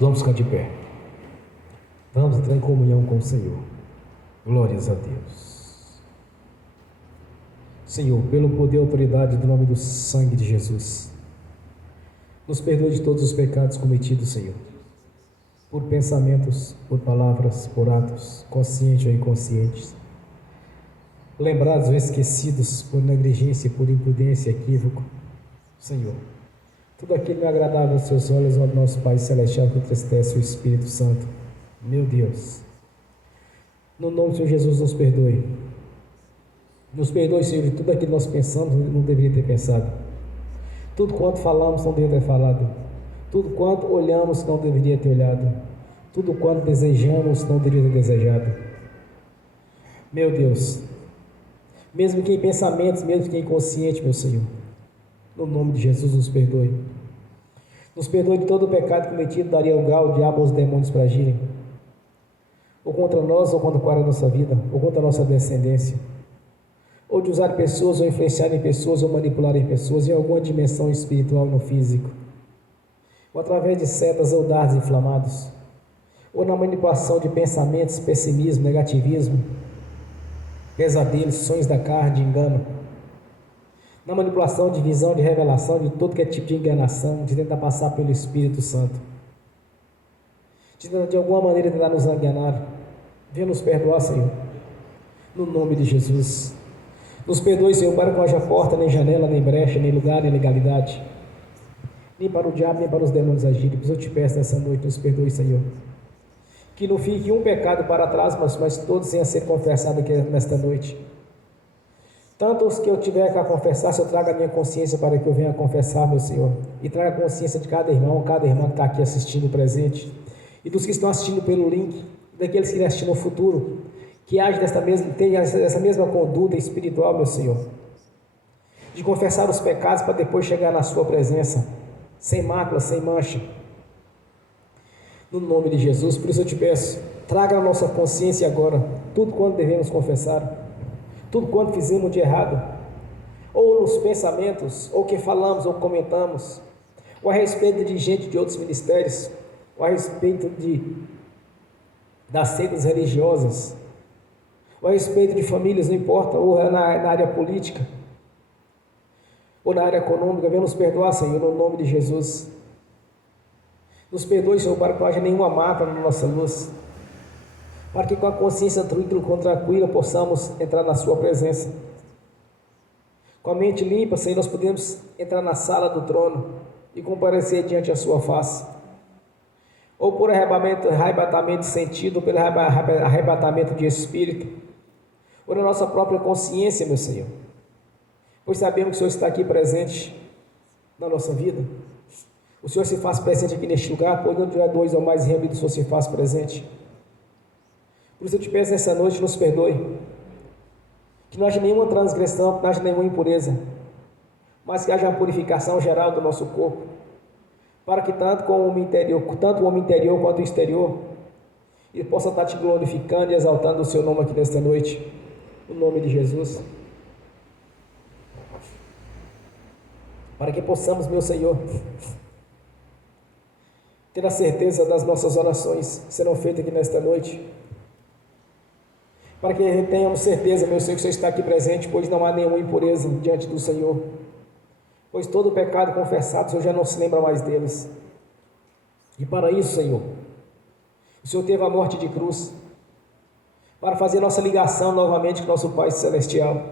Vamos ficar de pé. Vamos entrar em comunhão com o Senhor. Glórias a Deus. Senhor, pelo poder e autoridade do nome do sangue de Jesus, nos perdoe de todos os pecados cometidos, Senhor, por pensamentos, por palavras, por atos, conscientes ou inconscientes, lembrados ou esquecidos por negligência, por imprudência e equívoco. Senhor, tudo aquilo não é agradável aos seus olhos, ó nosso Pai Celestial, que entristece o Espírito Santo. Meu Deus, no nome do Senhor Jesus, nos perdoe. Nos perdoe, Senhor, de tudo aquilo que nós pensamos não deveria ter pensado. Tudo quanto falamos não deveria ter falado. Tudo quanto olhamos não deveria ter olhado. Tudo quanto desejamos não deveria ter desejado. Meu Deus, mesmo que em pensamentos, mesmo que inconsciente, meu Senhor, no nome de Jesus, nos perdoe. Nos perdoe de todo o pecado cometido, daria lugar ao diabo ou aos demônios para agirem, ou contra nós, ou contra a nossa vida, ou contra a nossa descendência, ou de usar pessoas, ou influenciar em pessoas, ou manipular em pessoas, em alguma dimensão espiritual no físico, ou através de setas ou dardos inflamados, ou na manipulação de pensamentos, pessimismo, negativismo, pesadelos, sonhos da carne, de engano, na manipulação de visão, de revelação, de todo que é tipo de enganação, de tentar passar pelo Espírito Santo, de alguma maneira tentar nos enganar. Venha nos perdoar, Senhor, no nome de Jesus. Nos perdoe, Senhor, para que não haja porta, nem janela, nem brecha, nem lugar, nem legalidade, nem para o diabo, nem para os demônios agirem. Pois eu te peço nessa noite, nos perdoe, Senhor, que não fique um pecado para trás, mas todos venham a ser confessados aqui nesta noite. Tanto os que eu tiver que confessar, se eu trago a minha consciência para que eu venha confessar, meu Senhor, e traga a consciência de cada irmão que está aqui assistindo presente, e dos que estão assistindo pelo link, daqueles que irão assistir no futuro, que tenha essa mesma conduta espiritual, meu Senhor, de confessar os pecados para depois chegar na sua presença, sem mácula, sem mancha, no nome de Jesus. Por isso eu te peço, traga na nossa consciência agora tudo quanto devemos confessar, tudo quanto fizemos de errado, ou nos pensamentos, ou que falamos, ou comentamos, ou a respeito de gente de outros ministérios, ou a respeito das seitas religiosas, ou a respeito de famílias, não importa, ou na área política, ou na área econômica. Venha nos perdoar, Senhor, no nome de Jesus. Nos perdoe, Senhor, para que não haja nenhuma mácula na nossa luz, para que com a consciência tranquila possamos entrar na sua presença. Com a mente limpa, Senhor, nós podemos entrar na sala do trono e comparecer diante da sua face, ou por arrebatamento de sentido, ou pelo arrebatamento de espírito, ou na nossa própria consciência, meu Senhor, pois sabemos que o Senhor está aqui presente na nossa vida. O Senhor se faz presente aqui neste lugar, pois onde há dois ou mais reunidos, o Senhor se faz presente. Por isso eu te peço nessa noite, nos perdoe, que não haja nenhuma transgressão, que não haja nenhuma impureza, mas que haja uma purificação geral do nosso corpo, para que tanto o homem interior quanto o exterior, ele possa estar te glorificando e exaltando o seu nome aqui nesta noite, no nome de Jesus, para que possamos, meu Senhor, ter a certeza das nossas orações serão feitas aqui nesta noite, para que tenhamos certeza, meu Senhor, que o Senhor está aqui presente, pois não há nenhuma impureza diante do Senhor, pois todo o pecado confessado, o Senhor já não se lembra mais deles. E para isso, Senhor, o Senhor teve a morte de cruz, para fazer nossa ligação novamente com nosso Pai Celestial.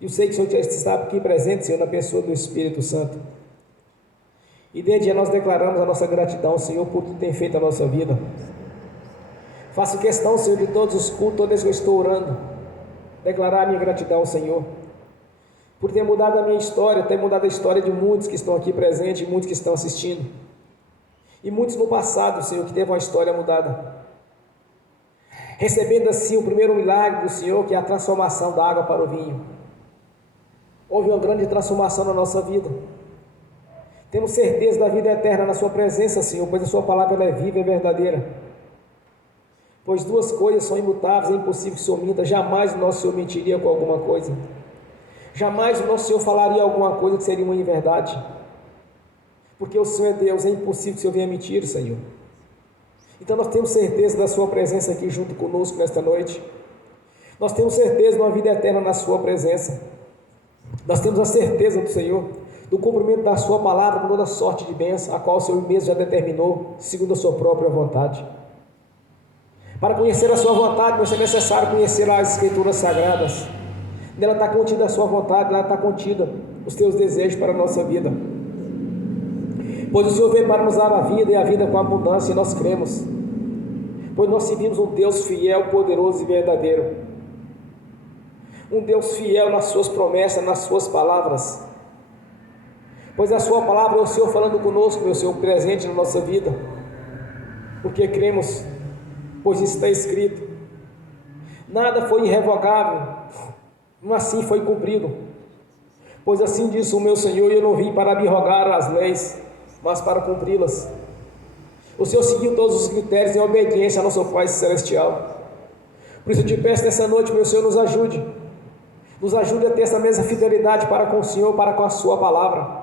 E eu sei que o Senhor já está aqui presente, Senhor, na pessoa do Espírito Santo. E desde já nós declaramos a nossa gratidão, Senhor, por tudo que tem feito a nossa vida. Faço questão, Senhor, de todos os cultos, todas que eu estou orando, declarar a minha gratidão, Senhor, por ter mudado a minha história, ter mudado a história de muitos que estão aqui presentes, muitos que estão assistindo, e muitos no passado, Senhor, que teve uma história mudada, recebendo assim o primeiro milagre do Senhor, que é a transformação da água para o vinho. Houve uma grande transformação na nossa vida. Temos certeza da vida eterna na sua presença, Senhor, pois a sua palavra ela é viva e verdadeira. Pois duas coisas são imutáveis, é impossível que o Senhor minta. Jamais o nosso Senhor mentiria com alguma coisa. Jamais o nosso Senhor falaria alguma coisa que seria uma inverdade. porque o Senhor é Deus, é impossível que o Senhor venha mentir, Senhor. Então nós temos certeza da sua presença aqui junto conosco nesta noite. Nós temos certeza de uma vida eterna na sua presença. Nós temos a certeza do Senhor, do cumprimento da sua palavra com toda sorte de bênção, a qual o Senhor mesmo já determinou, segundo a sua própria vontade. Para conhecer a sua vontade, vai ser necessário conhecer as Escrituras Sagradas. Nela está contida a sua vontade, nela está contida os teus desejos para a nossa vida. Pois o Senhor veio para nos dar a vida e a vida com abundância, e nós cremos. Pois nós seguimos um Deus fiel, poderoso e verdadeiro. Um Deus fiel nas suas promessas, nas suas palavras. Pois a sua palavra é o Senhor falando conosco, meu Senhor, presente na nossa vida. Porque cremos, pois está escrito. Nada foi irrevogável, mas assim foi cumprido. Pois assim disse o meu Senhor, eu não vim para abrogar as leis, mas para cumpri-las. O Senhor seguiu todos os critérios em obediência ao nosso Pai Celestial. Por isso eu te peço nessa noite, meu Senhor, nos ajude. Nos ajude a ter essa mesma fidelidade para com o Senhor, para com a sua palavra.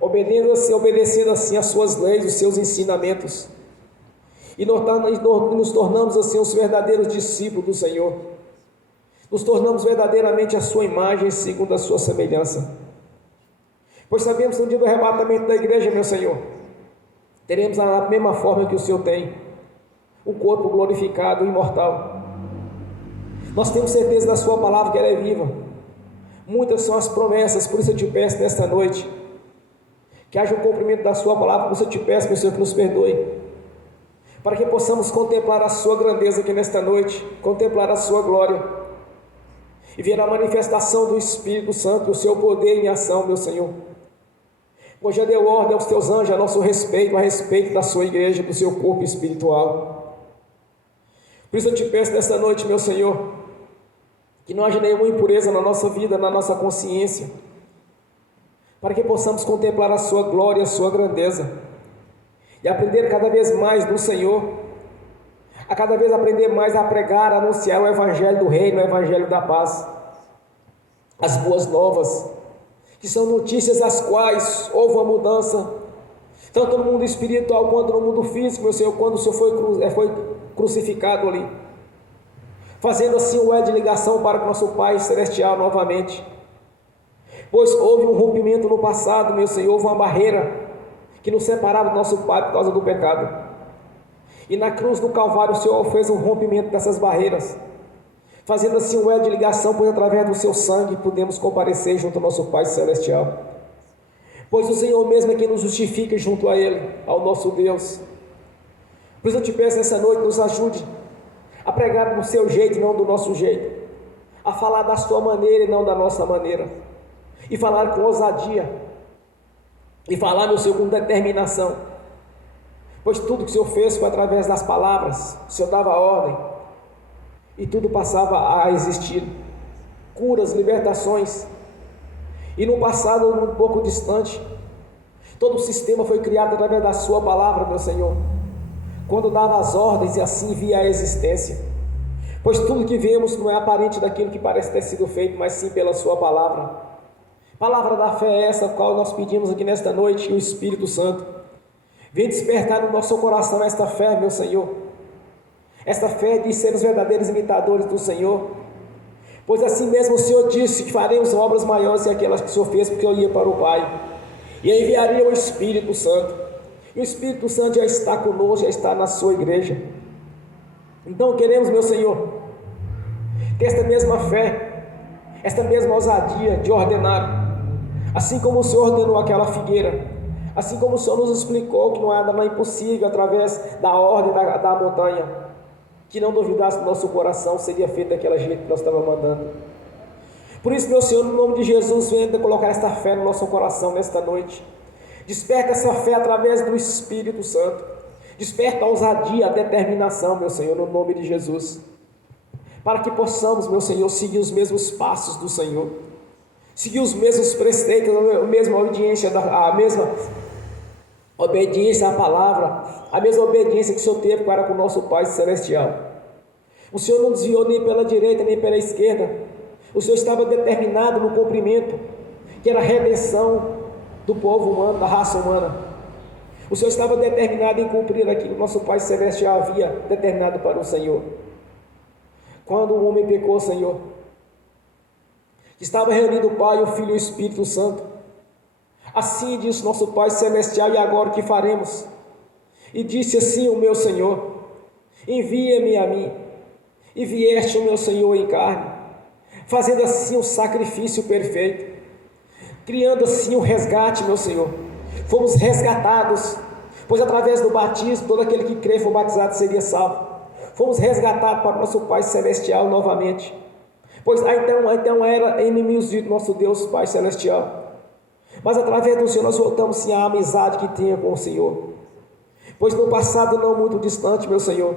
Obedecendo assim as suas leis, os seus ensinamentos. E nos tornamos assim os verdadeiros discípulos do Senhor. Nos tornamos verdadeiramente a sua imagem, segundo a sua semelhança. Pois sabemos que no dia do arrebatamento da igreja, meu Senhor, teremos a mesma forma que o Senhor tem, um corpo glorificado, imortal. Nós temos certeza da sua palavra que ela é viva. Muitas são as promessas, por isso eu te peço nesta noite, que haja um cumprimento da sua palavra, por isso eu te peço, meu Senhor, que nos perdoe, para que possamos contemplar a sua grandeza aqui nesta noite, contemplar a sua glória, e ver a manifestação do Espírito Santo, o seu poder em ação, meu Senhor. Pois já deu ordem aos teus anjos a nosso respeito, a respeito da sua igreja, do seu corpo espiritual. Por isso eu te peço nesta noite, meu Senhor, que não haja nenhuma impureza na nossa vida, na nossa consciência, para que possamos contemplar a sua glória, a sua grandeza, e aprender cada vez mais do Senhor, a cada vez aprender mais a pregar, a anunciar o Evangelho do Reino, o Evangelho da paz, as boas novas, que são notícias as quais houve uma mudança, tanto no mundo espiritual quanto no mundo físico, meu Senhor, quando o Senhor foi crucificado ali, fazendo assim o elo de ligação para o nosso Pai Celestial novamente. Pois houve um rompimento no passado, meu Senhor, houve uma barreira que nos separava do nosso Pai por causa do pecado. E na cruz do Calvário o Senhor fez um rompimento dessas barreiras, fazendo assim um elo de ligação, pois através do seu sangue podemos comparecer junto ao nosso Pai Celestial. Pois o Senhor mesmo é quem nos justifica junto a Ele, ao nosso Deus. Por isso eu te peço nessa noite, nos ajude a pregar do seu jeito e não do nosso jeito, a falar da sua maneira e não da nossa maneira, e falar com ousadia, e falar, meu Senhor, com determinação, pois tudo que o Senhor fez foi através das palavras. O Senhor dava ordem, e tudo passava a existir, curas, libertações, e no passado, um pouco distante, todo o sistema foi criado através da sua palavra, meu Senhor, quando dava as ordens e assim via a existência, pois tudo que vemos não é aparente daquilo que parece ter sido feito, mas sim pela sua palavra. Palavra da fé é essa, a qual nós pedimos aqui nesta noite, e o Espírito Santo vem despertar no nosso coração esta fé, meu Senhor, esta fé de sermos verdadeiros imitadores do Senhor, pois assim mesmo o Senhor disse que faremos obras maiores que aquelas que o Senhor fez, porque eu ia para o Pai, e enviaria o Espírito Santo, e o Espírito Santo já está conosco, já está na sua igreja. Então queremos, meu Senhor, ter esta mesma fé, esta mesma ousadia de ordenar, assim como o Senhor ordenou aquela figueira, assim como o Senhor nos explicou que não há nada impossível através da ordem da montanha, que não duvidasse do nosso coração, seria feito daquela jeito que nós estávamos mandando. Por isso, meu Senhor, no nome de Jesus, venha colocar esta fé no nosso coração nesta noite. Desperta essa fé através do Espírito Santo. Desperta a ousadia, a determinação, meu Senhor, no nome de Jesus, para que possamos, meu Senhor, seguir os mesmos passos do Senhor, seguir os mesmos preceitos, a mesma obediência à palavra, a mesma obediência que o Senhor teve para com o nosso Pai Celestial. O Senhor não desviou nem pela direita nem pela esquerda. O Senhor estava determinado no cumprimento, que era a redenção, do povo humano, da raça humana. O Senhor estava determinado em cumprir aquilo que nosso Pai Celestial havia determinado para o Senhor. Quando o homem pecou, Senhor, estava reunido o Pai, o Filho e o Espírito Santo. Assim disse nosso Pai Celestial: e agora o que faremos? E disse assim o meu Senhor: envia-me a mim. E vieste o meu Senhor em carne, fazendo assim um sacrifício perfeito, criando assim um resgate, meu Senhor. Fomos resgatados, pois através do batismo, todo aquele que crê e for batizado seria salvo. Fomos resgatados para o nosso Pai Celestial novamente, pois então era inimigos de nosso Deus Pai Celestial. Mas através do Senhor nós voltamos sim à amizade que tinha com o Senhor. Pois no passado não muito distante, meu Senhor,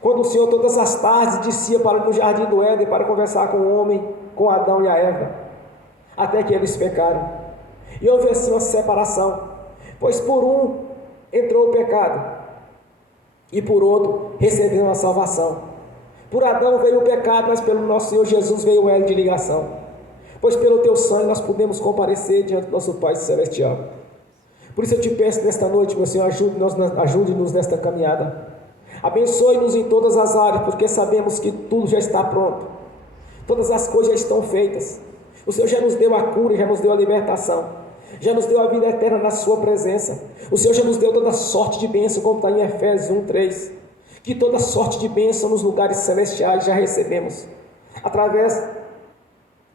quando o Senhor todas as tardes descia no jardim do Éden para conversar com o homem, com Adão e a Eva, até que eles pecaram, e houve assim uma separação, pois por um entrou o pecado, e por outro recebeu a salvação. Por Adão veio o pecado, mas pelo nosso Senhor Jesus veio o elo de ligação, pois pelo teu sangue nós podemos comparecer diante do nosso Pai Celestial. Por isso eu te peço nesta noite, meu Senhor, ajude-nos nesta caminhada. Abençoe-nos em todas as áreas, porque sabemos que tudo já está pronto, todas as coisas já estão feitas. O Senhor já nos deu a cura, já nos deu a libertação, já nos deu a vida eterna na sua presença. O Senhor já nos deu toda sorte de bênção, como está em Efésios 1:3, que toda sorte de bênção nos lugares celestiais já recebemos, através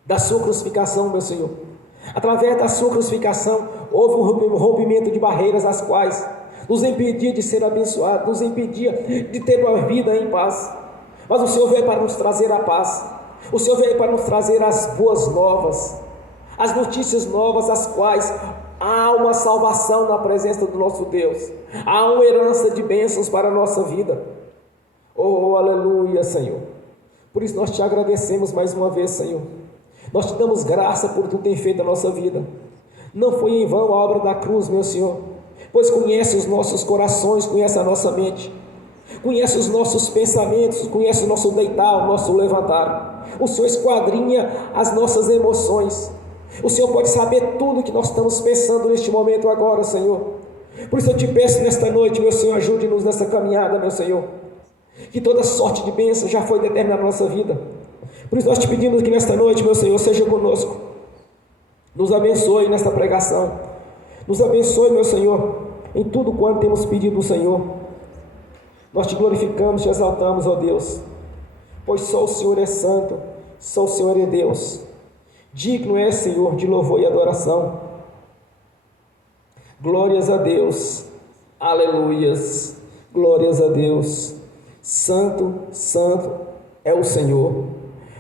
da sua crucificação, meu Senhor. Através da sua crucificação houve um rompimento de barreiras, as quais nos impedia de ser abençoado, nos impedia de ter uma vida em paz. Mas o Senhor veio para nos trazer a paz. O Senhor veio para nos trazer as boas novas, as notícias novas, as quais há uma salvação na presença do nosso Deus, há uma herança de bênçãos para a nossa vida. Oh, aleluia, Senhor. Por isso nós te agradecemos mais uma vez, Senhor. Nós te damos graça por tudo que tem feito na nossa vida. Não foi em vão a obra da cruz, meu Senhor, pois conhece os nossos corações, conhece a nossa mente, conhece os nossos pensamentos, conhece o nosso deitar, o nosso levantar. O Senhor esquadrinha as nossas emoções. O Senhor pode saber tudo que nós estamos pensando neste momento agora, Senhor. Por isso eu te peço nesta noite, meu Senhor, ajude-nos nessa caminhada, meu Senhor, que toda sorte de bênção já foi determinada na nossa vida. Por isso nós te pedimos que nesta noite, meu Senhor, seja conosco, nos abençoe nesta pregação, nos abençoe, meu Senhor, em tudo quanto temos pedido ao Senhor. Nós te glorificamos, te exaltamos, ó Deus, pois só o Senhor é santo, só o Senhor é Deus. Digno é, Senhor, de louvor e adoração. Glórias a Deus, aleluias, glórias a Deus. Santo, santo é o Senhor,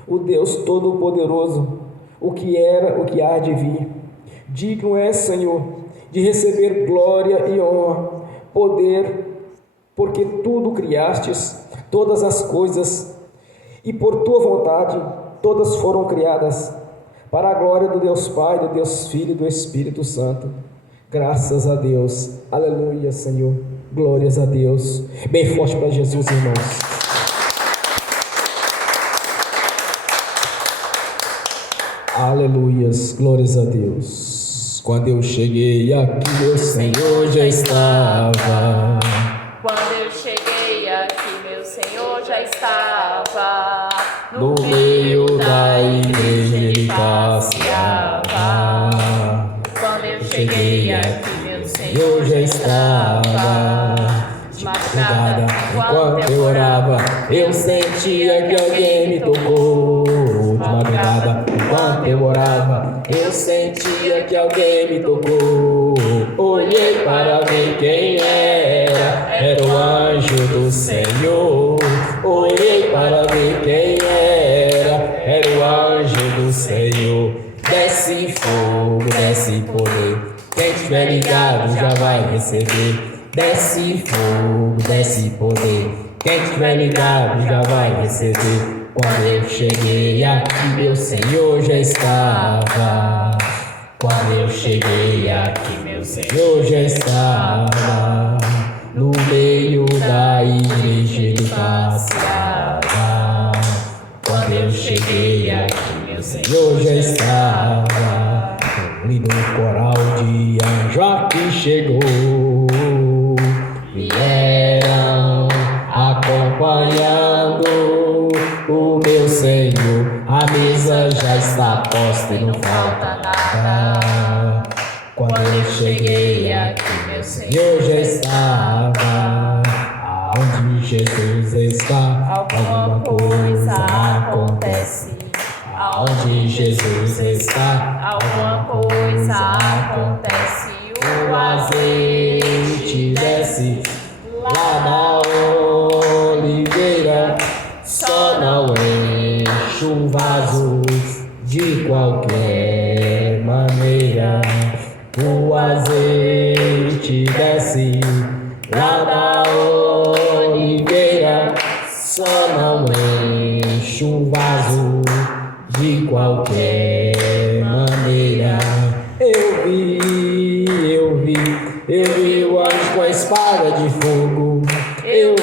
o Deus Todo-Poderoso, o que era, o que há de vir. Digno é, Senhor, de receber glória e honra, poder, porque tudo criastes, todas as coisas, e por tua vontade todas foram criadas, para a glória do Deus Pai, do Deus Filho e do Espírito Santo. Graças a Deus, aleluia, Senhor, glórias a Deus. Bem forte para Jesus, irmãos. Aleluias, glórias a Deus. Quando eu cheguei aqui, meu Senhor já estava. Quando eu cheguei aqui, meu Senhor já estava. No meio da igreja ele passeava. Quando eu cheguei aqui, meu Senhor já estava. De madrugada, enquanto eu orava, eu sentia que alguém me tocou. De madrugada, enquanto eu orava, eu sentia que alguém me tocou. Olhei para ver quem era o anjo do Senhor. Olhei para ver quem era o anjo do Senhor. Desce fogo, desce poder, quem estiver ligado já vai receber. Desce fogo, desce poder, quem estiver ligado já vai receber. Quando eu cheguei aqui, meu Senhor já estava. Quando eu cheguei aqui, meu Senhor já estava. No meio da igreja ele passeava. Quando eu cheguei aqui, meu Senhor já estava. Lindo coral de está posta e não falta nada. Quando eu cheguei aqui, meu Senhor já estava. Aonde Jesus está, alguma coisa acontece. Aonde Jesus está, alguma coisa acontece. O azeite desce lá na oliveira, só não enche o vaso de qualquer maneira. O azeite desce lá na oliveira, só não enche o vaso de qualquer maneira. Eu vi o anjo com a espada de fogo. Eu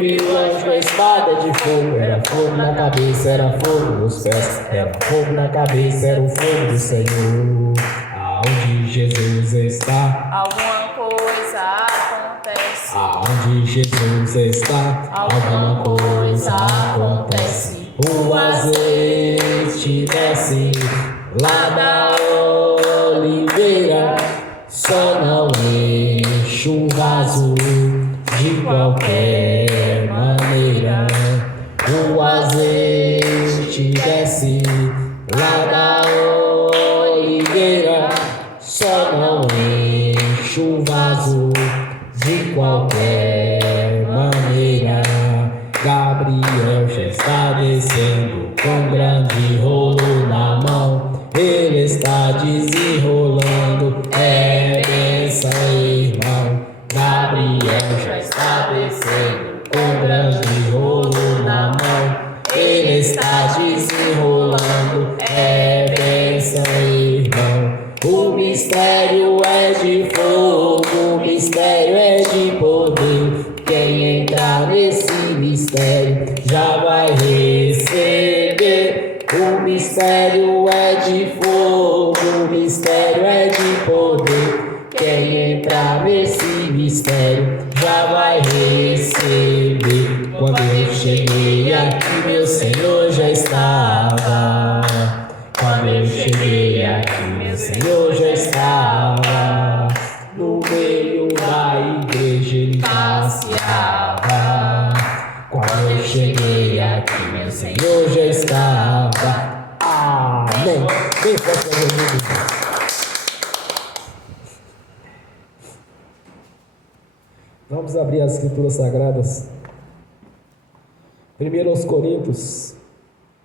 vi o anjo com a espada de fogo. Era fogo na cabeça, era fogo nos pés. Era fogo na cabeça, era o fogo do Senhor. Aonde Jesus está, alguma coisa acontece. Aonde Jesus está, alguma coisa acontece. O azeite desce lá da oliveira, só não enche o vaso de qualquer maneira. O azeite desce lá da oliveira, só não enche o vaso de qualquer maneira. Gabriel já está descendo com grande rolo na mão. Ele está desenrolando, é benção, irmão. Gabriel já está descendo com grande rolo na mão. Ele está desenrolando, é benção, irmão. O mistério é de fogo, o mistério é de poder. Quem entrar nesse mistério já vai receber. O mistério é de fogo, o mistério é de poder. Quem entrar nesse mistério já vai receber. Quando eu cheguei aqui, meu Senhor já estava. Quando eu cheguei aqui, meu Senhor já estava. No meio da igreja ele passeava. Quando eu cheguei aqui, meu Senhor já estava. Amém. Bem forte, Jesus. Vamos abrir as Escrituras Sagradas. 1 Coríntios,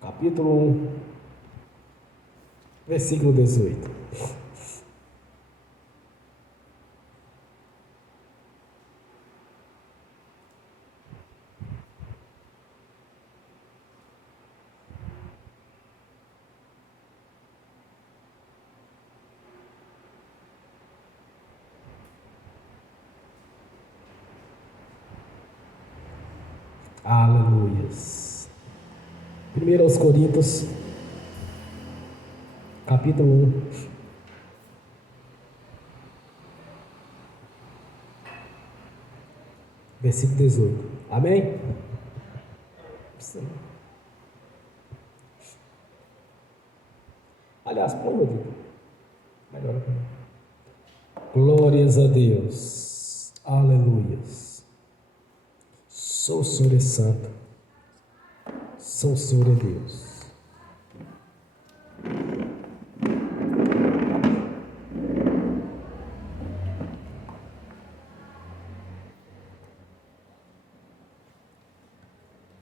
capítulo 1, versículo 18. Aleluias. 1 Coríntios, capítulo 1, versículo 18. Amém? Sim. Aliás, põe o ouvido. Melhor. Glórias a Deus. Aleluias. Sou o Senhor é santo. Sou o Senhor é Deus.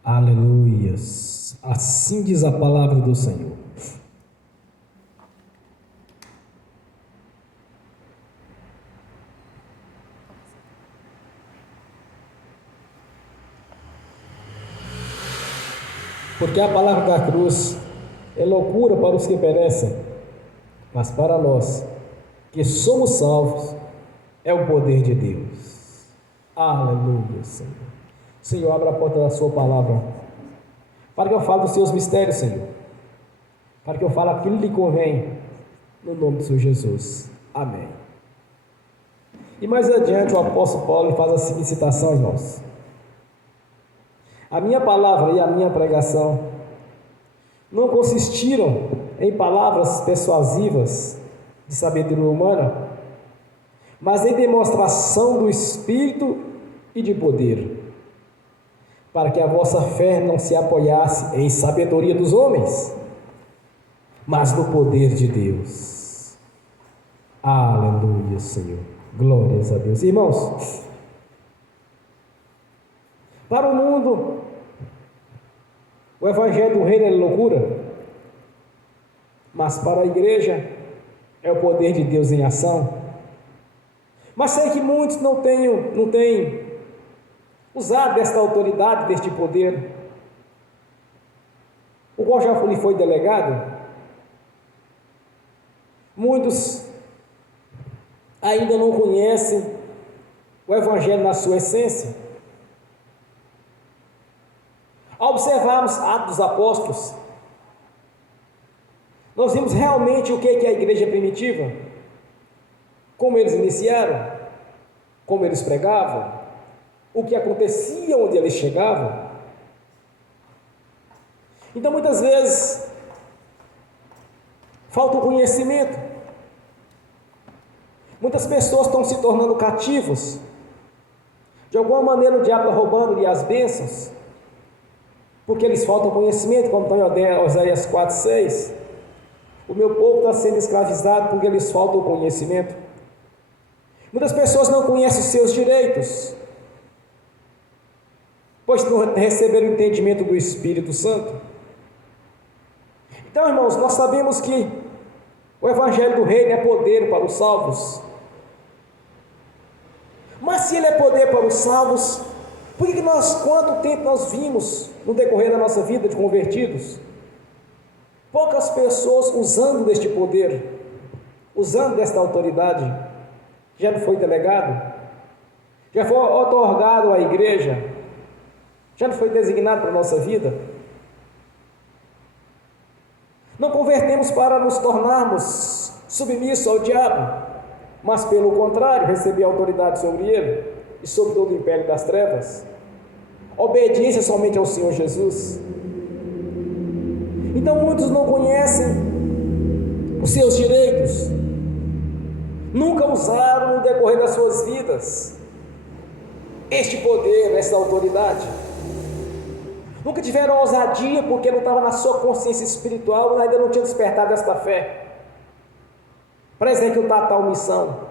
Aleluias. Assim diz a palavra do Senhor. Porque a palavra da cruz é loucura para os que perecem, mas para nós, que somos salvos, é o poder de Deus. Aleluia, Senhor. Senhor, abra a porta da sua palavra, para que eu fale dos seus mistérios, Senhor, para que eu fale aquilo que lhe convém, no nome do Senhor Jesus. Amém. E mais adiante o apóstolo Paulo faz a seguinte citação, irmãos. A minha palavra e a minha pregação não consistiram em palavras persuasivas de sabedoria humana, mas em demonstração do Espírito e de poder, para que a vossa fé não se apoiasse em sabedoria dos homens, mas no poder de Deus. Aleluia, Senhor. Glórias a Deus. Irmãos, para o mundo, o Evangelho do Reino é loucura, mas para a igreja é o poder de Deus em ação. Mas sei que muitos não têm usado desta autoridade, deste poder, o qual já lhe foi delegado. Muitos ainda não conhecem o Evangelho na sua essência. Ao observarmos Atos dos Apóstolos, nós vimos realmente o que é a igreja primitiva, como eles iniciaram, como eles pregavam, o que acontecia onde eles chegavam. Então, muitas vezes, falta o conhecimento. Muitas pessoas estão se tornando cativos. De alguma maneira, o diabo está roubando-lhe as bênçãos, porque eles faltam conhecimento, como está em Oséias 4:6. O meu povo está sendo escravizado porque eles faltam o conhecimento. Muitas pessoas não conhecem os seus direitos, pois não receberam o entendimento do Espírito Santo. Então, irmãos, nós sabemos que o Evangelho do Reino é poder para os salvos. Mas se ele é poder para os salvos, por que quanto tempo nós vimos no decorrer da nossa vida de convertidos? Poucas pessoas usando deste poder, usando desta autoridade. Já não foi delegado? Já foi otorgado à igreja? Já não foi designado para a nossa vida? Não convertemos para nos tornarmos submissos ao diabo, mas pelo contrário, receber autoridade sobre ele e sobre todo o império das trevas. Obediência somente ao Senhor Jesus. Então muitos não conhecem os seus direitos, nunca usaram no decorrer das suas vidas este poder, esta autoridade. Nunca tiveram ousadia porque não estava na sua consciência espiritual, ainda não tinha despertado esta fé para executar tal missão.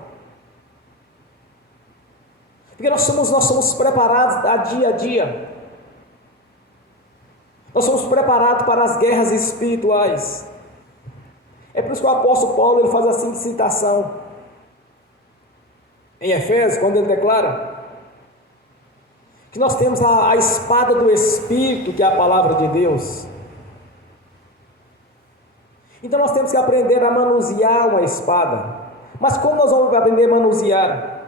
Porque nós somos preparados a dia. Nós somos preparados para as guerras espirituais. É por isso que o apóstolo Paulo ele faz a seguinte citação em Efésios, quando ele declara que nós temos a espada do Espírito, que é a palavra de Deus. Então nós temos que aprender a manusear uma espada. Mas como nós vamos aprender a manusear?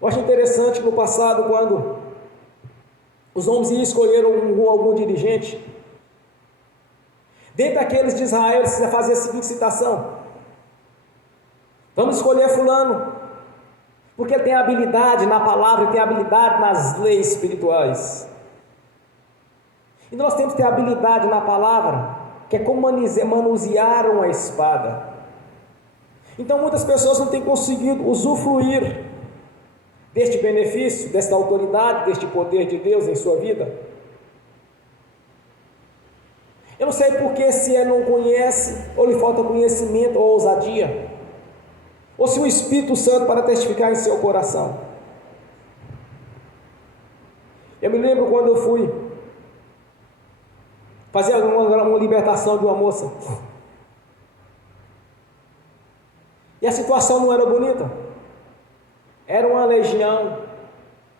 Eu acho interessante que no passado, quando os homens iam escolher algum dirigente, dentre aqueles de Israel, eles faziam a seguinte citação: vamos escolher fulano, porque ele tem habilidade na palavra, ele tem habilidade nas leis espirituais. Então nós temos que ter habilidade na palavra, que é como manusear uma espada. Então muitas pessoas não têm conseguido usufruir deste benefício, desta autoridade, deste poder de Deus em sua vida. Eu não sei porque, se não conhece, ou lhe falta conhecimento ou ousadia, ou se o Espírito Santo para testificar em seu coração. Eu me lembro quando eu fui fazer uma libertação de uma moça, e a situação não era bonita. Era uma legião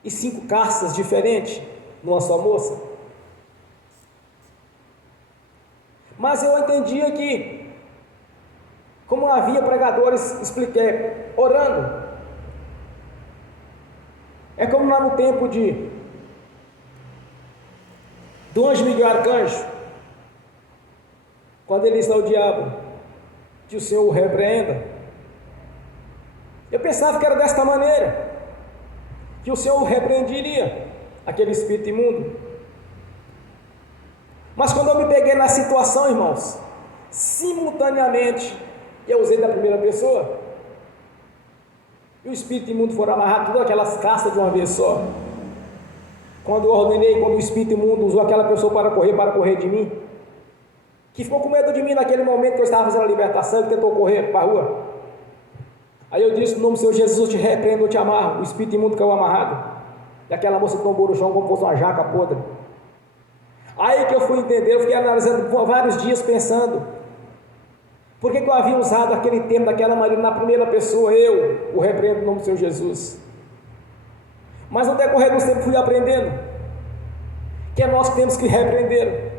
e 5 castas diferentes numa só moça. Mas eu entendia que, como havia pregadores, expliquei, orando. É como lá no tempo do anjo Miguel Arcanjo, quando ele disse ao diabo que o Senhor o repreenda. Eu pensava que era desta maneira que o Senhor repreenderia aquele espírito imundo. Mas quando eu me peguei na situação, irmãos, simultaneamente, eu usei da primeira pessoa, e o espírito imundo foram amarrar todas aquelas castas de uma vez só. Quando eu ordenei, quando o espírito imundo usou aquela pessoa para correr de mim, que ficou com medo de mim naquele momento que eu estava fazendo a libertação, que tentou correr para a rua. Aí eu disse: no nome do Senhor Jesus, eu te repreendo, eu te amarro. O espírito imundo caiu amarrado, e aquela moça tombou no chão como fosse uma jaca podre. Aí que eu fui entender, eu fiquei analisando por vários dias, pensando, por que eu havia usado aquele termo daquela maneira na primeira pessoa? Eu o repreendo no nome do Senhor Jesus. Mas no decorrer do tempo fui aprendendo que é nós que temos que repreender,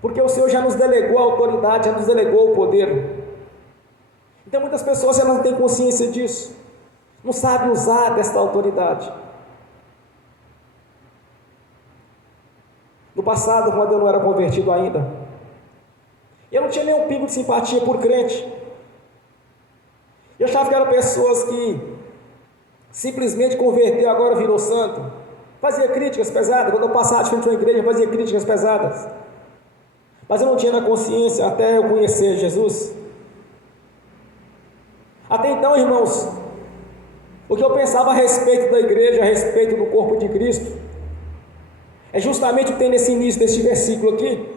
porque o Senhor já nos delegou a autoridade, já nos delegou o poder. Então muitas pessoas elas não têm consciência disso, não sabem usar desta autoridade. No passado, quando eu não era convertido ainda, eu não tinha nenhum pingo de simpatia por crente. Eu achava que eram pessoas que simplesmente converteu, agora virou santo. Fazia críticas pesadas. Quando eu passava de frente a uma igreja, fazia críticas pesadas. Mas eu não tinha na consciência até eu conhecer Jesus. Até então, irmãos, o que eu pensava a respeito da igreja, a respeito do corpo de Cristo, é justamente o que tem nesse início deste versículo aqui.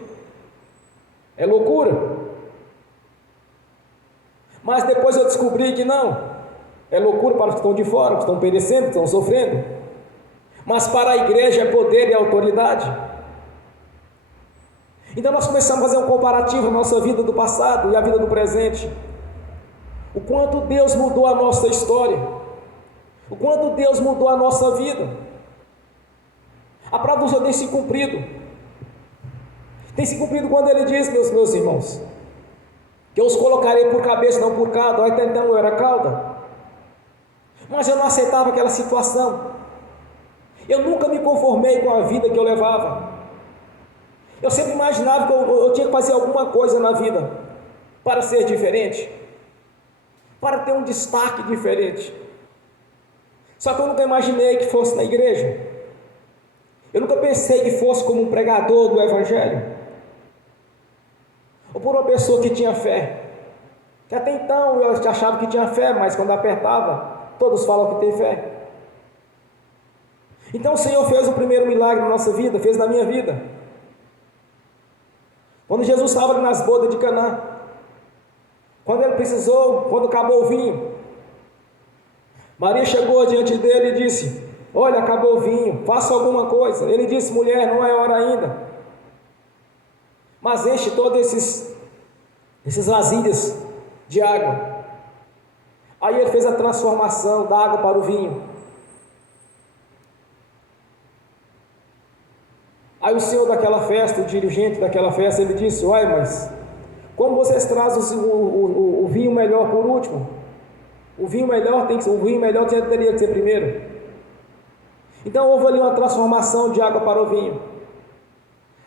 É loucura. Mas depois eu descobri que não. É loucura para os que estão de fora, que estão perecendo, que estão sofrendo. Mas para a igreja é poder e autoridade. Então nós começamos a fazer um comparativo na nossa vida do passado e a vida do presente. O quanto Deus mudou a nossa história. O quanto Deus mudou a nossa vida. A palavra do Senhor tem se cumprido. Tem se cumprido quando Ele diz, meus irmãos, que eu os colocarei por cabeça, não por cauda. Até então eu era cauda, mas eu não aceitava aquela situação. Eu nunca me conformei com a vida que eu levava. Eu sempre imaginava que eu tinha que fazer alguma coisa na vida para ser diferente, para ter um destaque diferente. Só que eu nunca imaginei que fosse na igreja. Eu nunca pensei que fosse como um pregador do Evangelho, ou por uma pessoa que tinha fé, que até então eu achava que tinha fé, mas quando apertava, todos falam que tem fé. Então o Senhor fez o primeiro milagre na nossa vida, fez na minha vida. Quando Jesus estava ali nas bodas de Caná, quando ele precisou, quando acabou o vinho, Maria chegou diante dele e disse: olha, acabou o vinho, faça alguma coisa. Ele disse: mulher, não é hora ainda, mas enche todos esses vasilhas de água. Aí ele fez a transformação da água para o vinho. Aí o senhor daquela festa, o dirigente daquela festa, ele disse: uai, mas como vocês trazem o vinho melhor por último? O vinho melhor teria que ser primeiro. Então houve ali uma transformação de água para o vinho.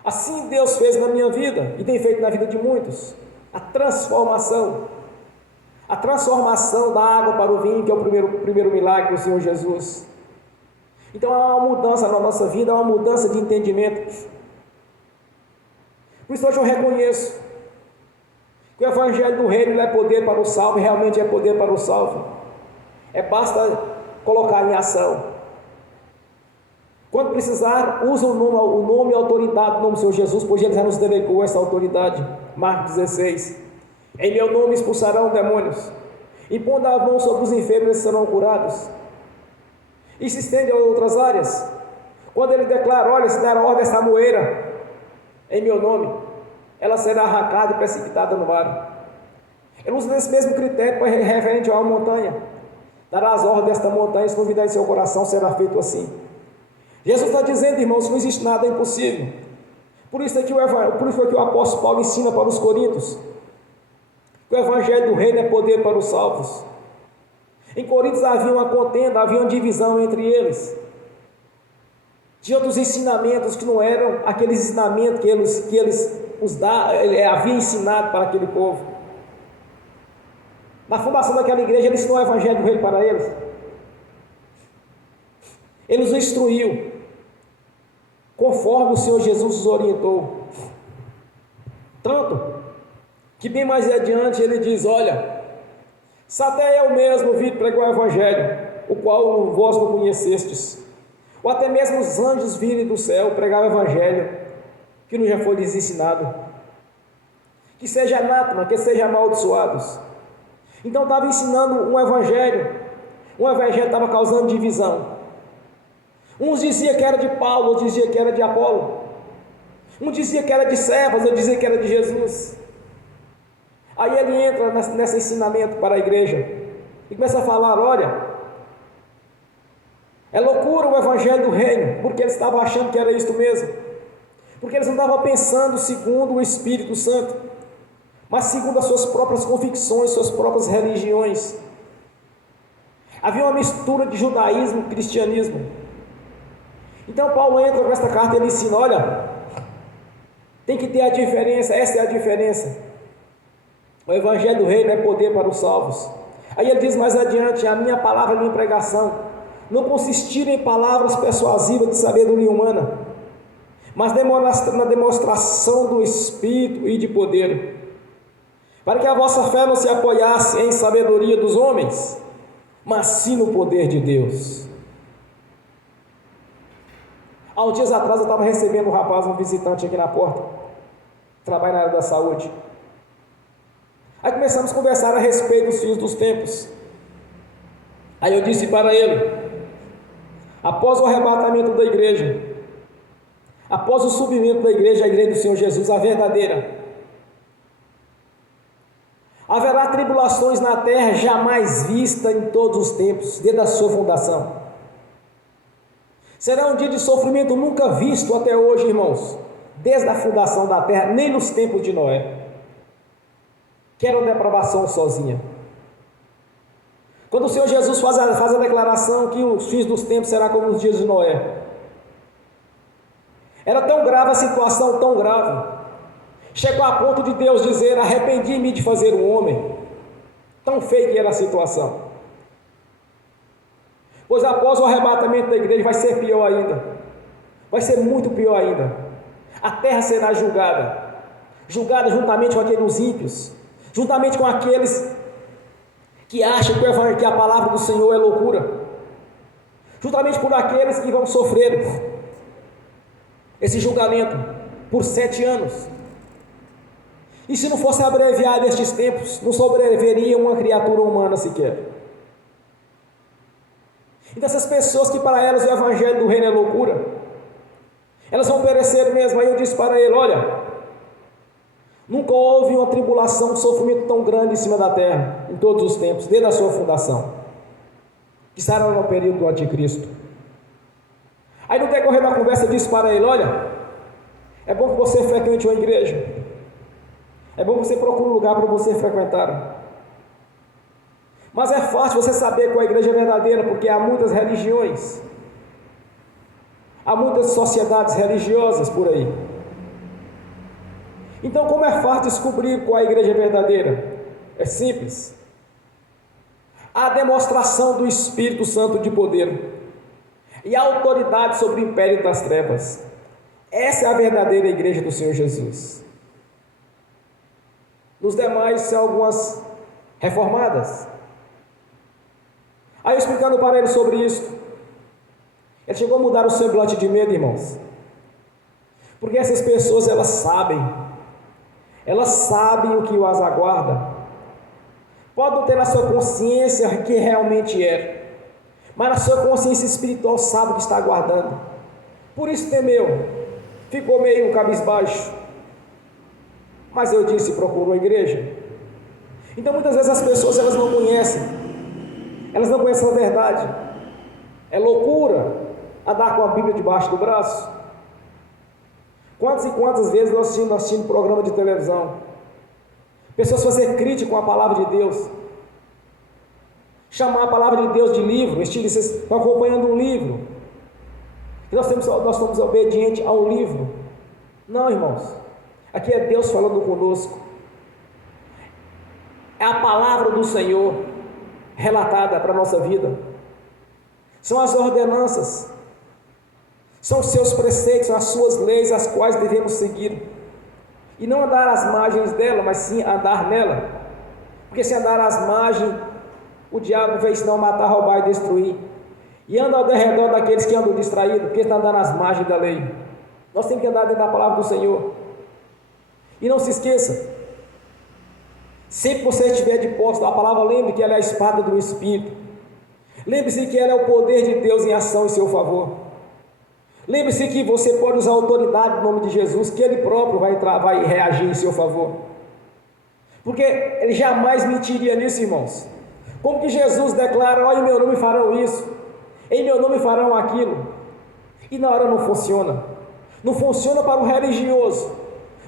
Assim Deus fez na minha vida e tem feito na vida de muitos. A transformação da água para o vinho, que é o primeiro milagre do Senhor Jesus. Então há uma mudança na nossa vida, há uma mudança de entendimento. Por isso hoje eu reconheço que o Evangelho do Reino é poder para o salvo, realmente é poder para o salvo. Basta colocar em ação. Quando precisar, usa o nome e a autoridade do nome do Senhor Jesus, pois Ele já nos delegou essa autoridade. Marcos 16. Em meu nome expulsarão demônios, impondo a mão sobre os enfermos, eles serão curados. E se estende a outras áreas. Quando ele declara: olha, se der a ordem essa moeira em meu nome, ela será arrancada e precipitada no mar. Ele usa esse mesmo critério para referente a uma montanha. Dará as ordens desta montanha, se convidar em seu coração, será feito assim. Jesus está dizendo, irmãos, que não existe nada impossível. Por isso é que o apóstolo Paulo ensina para os coríntios que o Evangelho do Reino é poder para os salvos. Em Coríntios havia uma contenda, havia uma divisão entre eles. Tinha outros ensinamentos que não eram aqueles ensinamentos que ele havia ensinado para aquele povo. Na fundação daquela igreja, ele ensinou o Evangelho do Reino para eles. Ele os instruiu, conforme o Senhor Jesus os orientou. Tanto que bem mais adiante ele diz: olha, se até eu mesmo vim pregar o evangelho, o qual vós não conhecestes, ou até mesmo os anjos virem do céu pregar o evangelho, que não já foi lhes ensinado, que seja anátema, que seja amaldiçoados. Então estava ensinando um evangelho estava causando divisão. Uns diziam que era de Paulo, outros diziam que era de Apolo, um dizia que era de Cefas, outro dizia que era de Jesus. Aí ele entra nesse ensinamento para a igreja e começa a falar: olha, é loucura o evangelho do reino, porque eles estavam achando que era isto mesmo, porque eles não estavam pensando segundo o Espírito Santo, mas segundo as suas próprias convicções, suas próprias religiões. Havia uma mistura de judaísmo e cristianismo. Então Paulo entra com esta carta e ele ensina: olha, tem que ter a diferença, essa é a diferença. O evangelho do reino é poder para os salvos. Aí ele diz mais adiante: a minha palavra, a minha pregação não consistir em palavras persuasivas de sabedoria humana, mas na demonstração do Espírito e de poder, para que a vossa fé não se apoiasse em sabedoria dos homens, mas sim no poder de Deus. Há uns dias atrás eu estava recebendo um visitante aqui na porta, trabalha na área da saúde. Aí começamos a conversar a respeito dos fins dos tempos. Aí eu disse para ele: após o arrebatamento da igreja, após o subimento da igreja, a igreja do Senhor Jesus, a verdadeira, haverá tribulações na terra jamais vista em todos os tempos, desde a sua fundação. Será um dia de sofrimento nunca visto até hoje, irmãos, desde a fundação da terra, nem nos tempos de Noé, que era uma depravação sozinha. Quando o Senhor Jesus faz a declaração que os fins dos tempos será como os dias de Noé, era tão grave a situação, tão grave, chegou a ponto de Deus dizer: arrependi-me de fazer um homem. Tão feia que era a situação. Pois após o arrebatamento da igreja vai ser pior ainda, vai ser muito pior ainda. A terra será julgada juntamente com aqueles ímpios, juntamente com aqueles que acham que a palavra do Senhor é loucura, juntamente por aqueles que vão sofrer esse julgamento por 7 anos. E se não fosse abreviado estes tempos, não sobreviveria uma criatura humana sequer. Então essas pessoas que para elas o evangelho do reino é loucura, elas vão perecer mesmo. Aí eu disse para ele: olha, nunca houve uma tribulação, um sofrimento tão grande em cima da terra, em todos os tempos, desde a sua fundação, que será no período do anticristo. Aí no decorrer da conversa eu disse para ele: olha, é bom que você frequente uma igreja, é bom que você procure um lugar para você frequentar, mas é fácil você saber qual a igreja é verdadeira, porque há muitas religiões, há muitas sociedades religiosas por aí. Então, como é fácil descobrir qual a igreja é verdadeira? É simples: a demonstração do Espírito Santo de poder e a autoridade sobre o império das trevas. Essa é a verdadeira igreja do Senhor Jesus. Nos demais são algumas reformadas. Aí eu explicando para ele sobre isso, ele chegou a mudar o semblante de medo, irmãos, porque essas pessoas elas sabem o que as aguarda. Pode não ter na sua consciência o que realmente é, mas na sua consciência espiritual sabe o que está aguardando. Por isso temeu, ficou meio cabisbaixo. Mas eu disse: procurou a igreja. Então muitas vezes as pessoas elas não conhecem a verdade. É loucura andar com a Bíblia debaixo do braço. Quantas e quantas vezes nós assistimos programa de televisão, pessoas fazer crítica com a palavra de Deus, chamar a palavra de Deus de livro, estilo, vocês estão acompanhando um livro, e nós somos obedientes ao livro. Não, irmãos, aqui é Deus falando conosco, é a palavra do Senhor relatada para a nossa vida, são as ordenanças, são os seus preceitos, as suas leis, as quais devemos seguir. E não andar às margens dela, mas sim andar nela. Porque se andar às margens, o diabo vai ensinar a matar, roubar e destruir. E anda ao redor daqueles que andam distraídos, porque estão andando às margens da lei. Nós temos que andar dentro da palavra do Senhor. E não se esqueça, sempre que você estiver de posse da palavra, lembre que ela é a espada do Espírito. Lembre-se que ela é o poder de Deus em ação em seu favor. Lembre-se que você pode usar a autoridade no nome de Jesus, que Ele próprio vai reagir em seu favor. Porque Ele jamais mentiria nisso, irmãos. Como que Jesus declara: olha, em meu nome farão isso, em meu nome farão aquilo. E na hora não funciona. Não funciona para o religioso,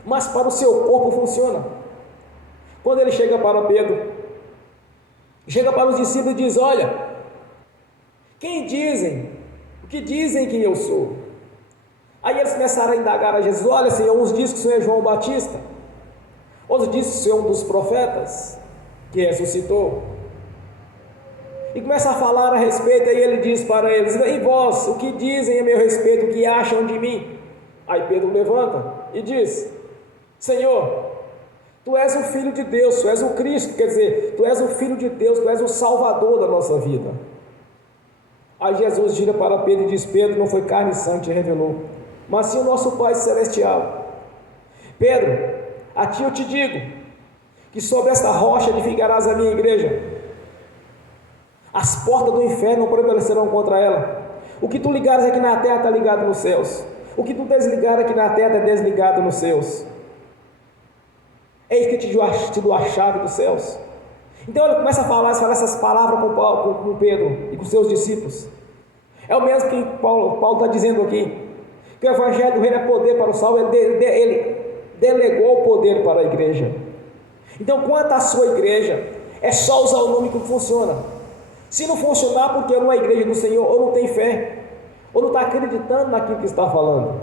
mas para o seu corpo funciona. Quando Ele chega para Pedro, chega para os discípulos e diz: olha, o que dizem que eu sou? Aí eles começaram a indagar a Jesus: olha, Senhor, uns dizem que o Senhor é João Batista, outros dizem que o Senhor é um dos profetas que ressuscitou. E começa a falar a respeito, aí ele diz para eles: e vós, o que dizem a meu respeito, o que acham de mim? Aí Pedro levanta e diz: Senhor, Tu és o Filho de Deus, Tu és o Cristo, quer dizer, Tu és o Filho de Deus, Tu és o Salvador da nossa vida. Aí Jesus gira para Pedro e diz: Pedro, não foi carne e sangue que te revelou, mas sim o nosso Pai Celestial. Pedro, a ti eu te digo, que sobre esta rocha edificarás a minha igreja. As portas do inferno não prevalecerão contra ela. O que tu ligares aqui na terra está ligado nos céus. O que tu desligar aqui na terra é desligado nos céus. Eis que te dou a chave dos céus. Então ele começa a falar essas palavras com Pedro e com seus discípulos. É o mesmo que Paulo está dizendo aqui, que o evangelho do reino é poder para o salvo. Ele delegou o poder para a igreja. Então, quanto à sua igreja, é só usar o nome que funciona. Se não funcionar, porque não é igreja do Senhor, ou não tem fé, ou não está acreditando naquilo que está falando.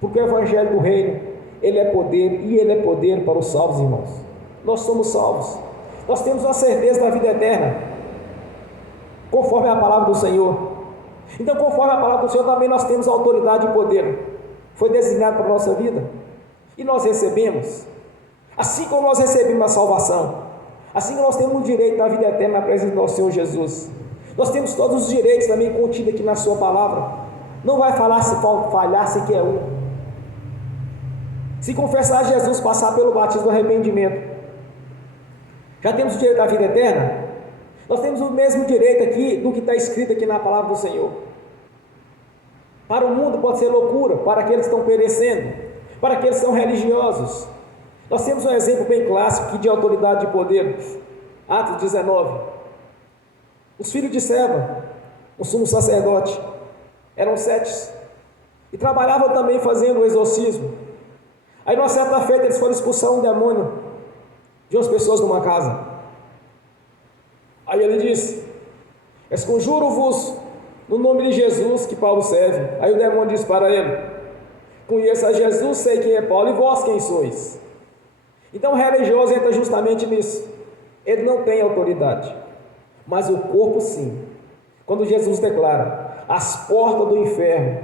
Porque o evangelho do reino, ele é poder, e ele é poder para os salvos, irmãos. Nós somos salvos. Nós temos a certeza da vida eterna, conforme a palavra do Senhor. Então, conforme a palavra do Senhor, também nós temos autoridade e poder. Foi designado para a nossa vida, e nós recebemos. Assim como nós recebemos a salvação, assim que nós temos o direito da vida eterna na presença do nosso Senhor Jesus, nós temos todos os direitos também contidos aqui na sua palavra. Não vai falhar se quer um. Se confessar Jesus, passar pelo batismo do arrependimento, já temos o direito da vida eterna. Nós temos o mesmo direito aqui do que está escrito aqui na palavra do Senhor. Para o mundo pode ser loucura, para aqueles que estão perecendo, para aqueles que são religiosos. Nós temos um exemplo bem clássico aqui de autoridade e poder. Atos 19. Os filhos de Seva, o sumo sacerdote, eram 7 e trabalhavam também fazendo o exorcismo. Aí numa certa feita eles foram expulsar um demônio de umas pessoas numa casa. Aí ele disse: esconjuro-vos no nome de Jesus que Paulo serve. Aí o demônio disse para ele: conheço a Jesus, sei quem é Paulo, e vós quem sois? Então o religioso entra justamente nisso. Ele não tem autoridade, mas o corpo sim. Quando Jesus declara: as portas do inferno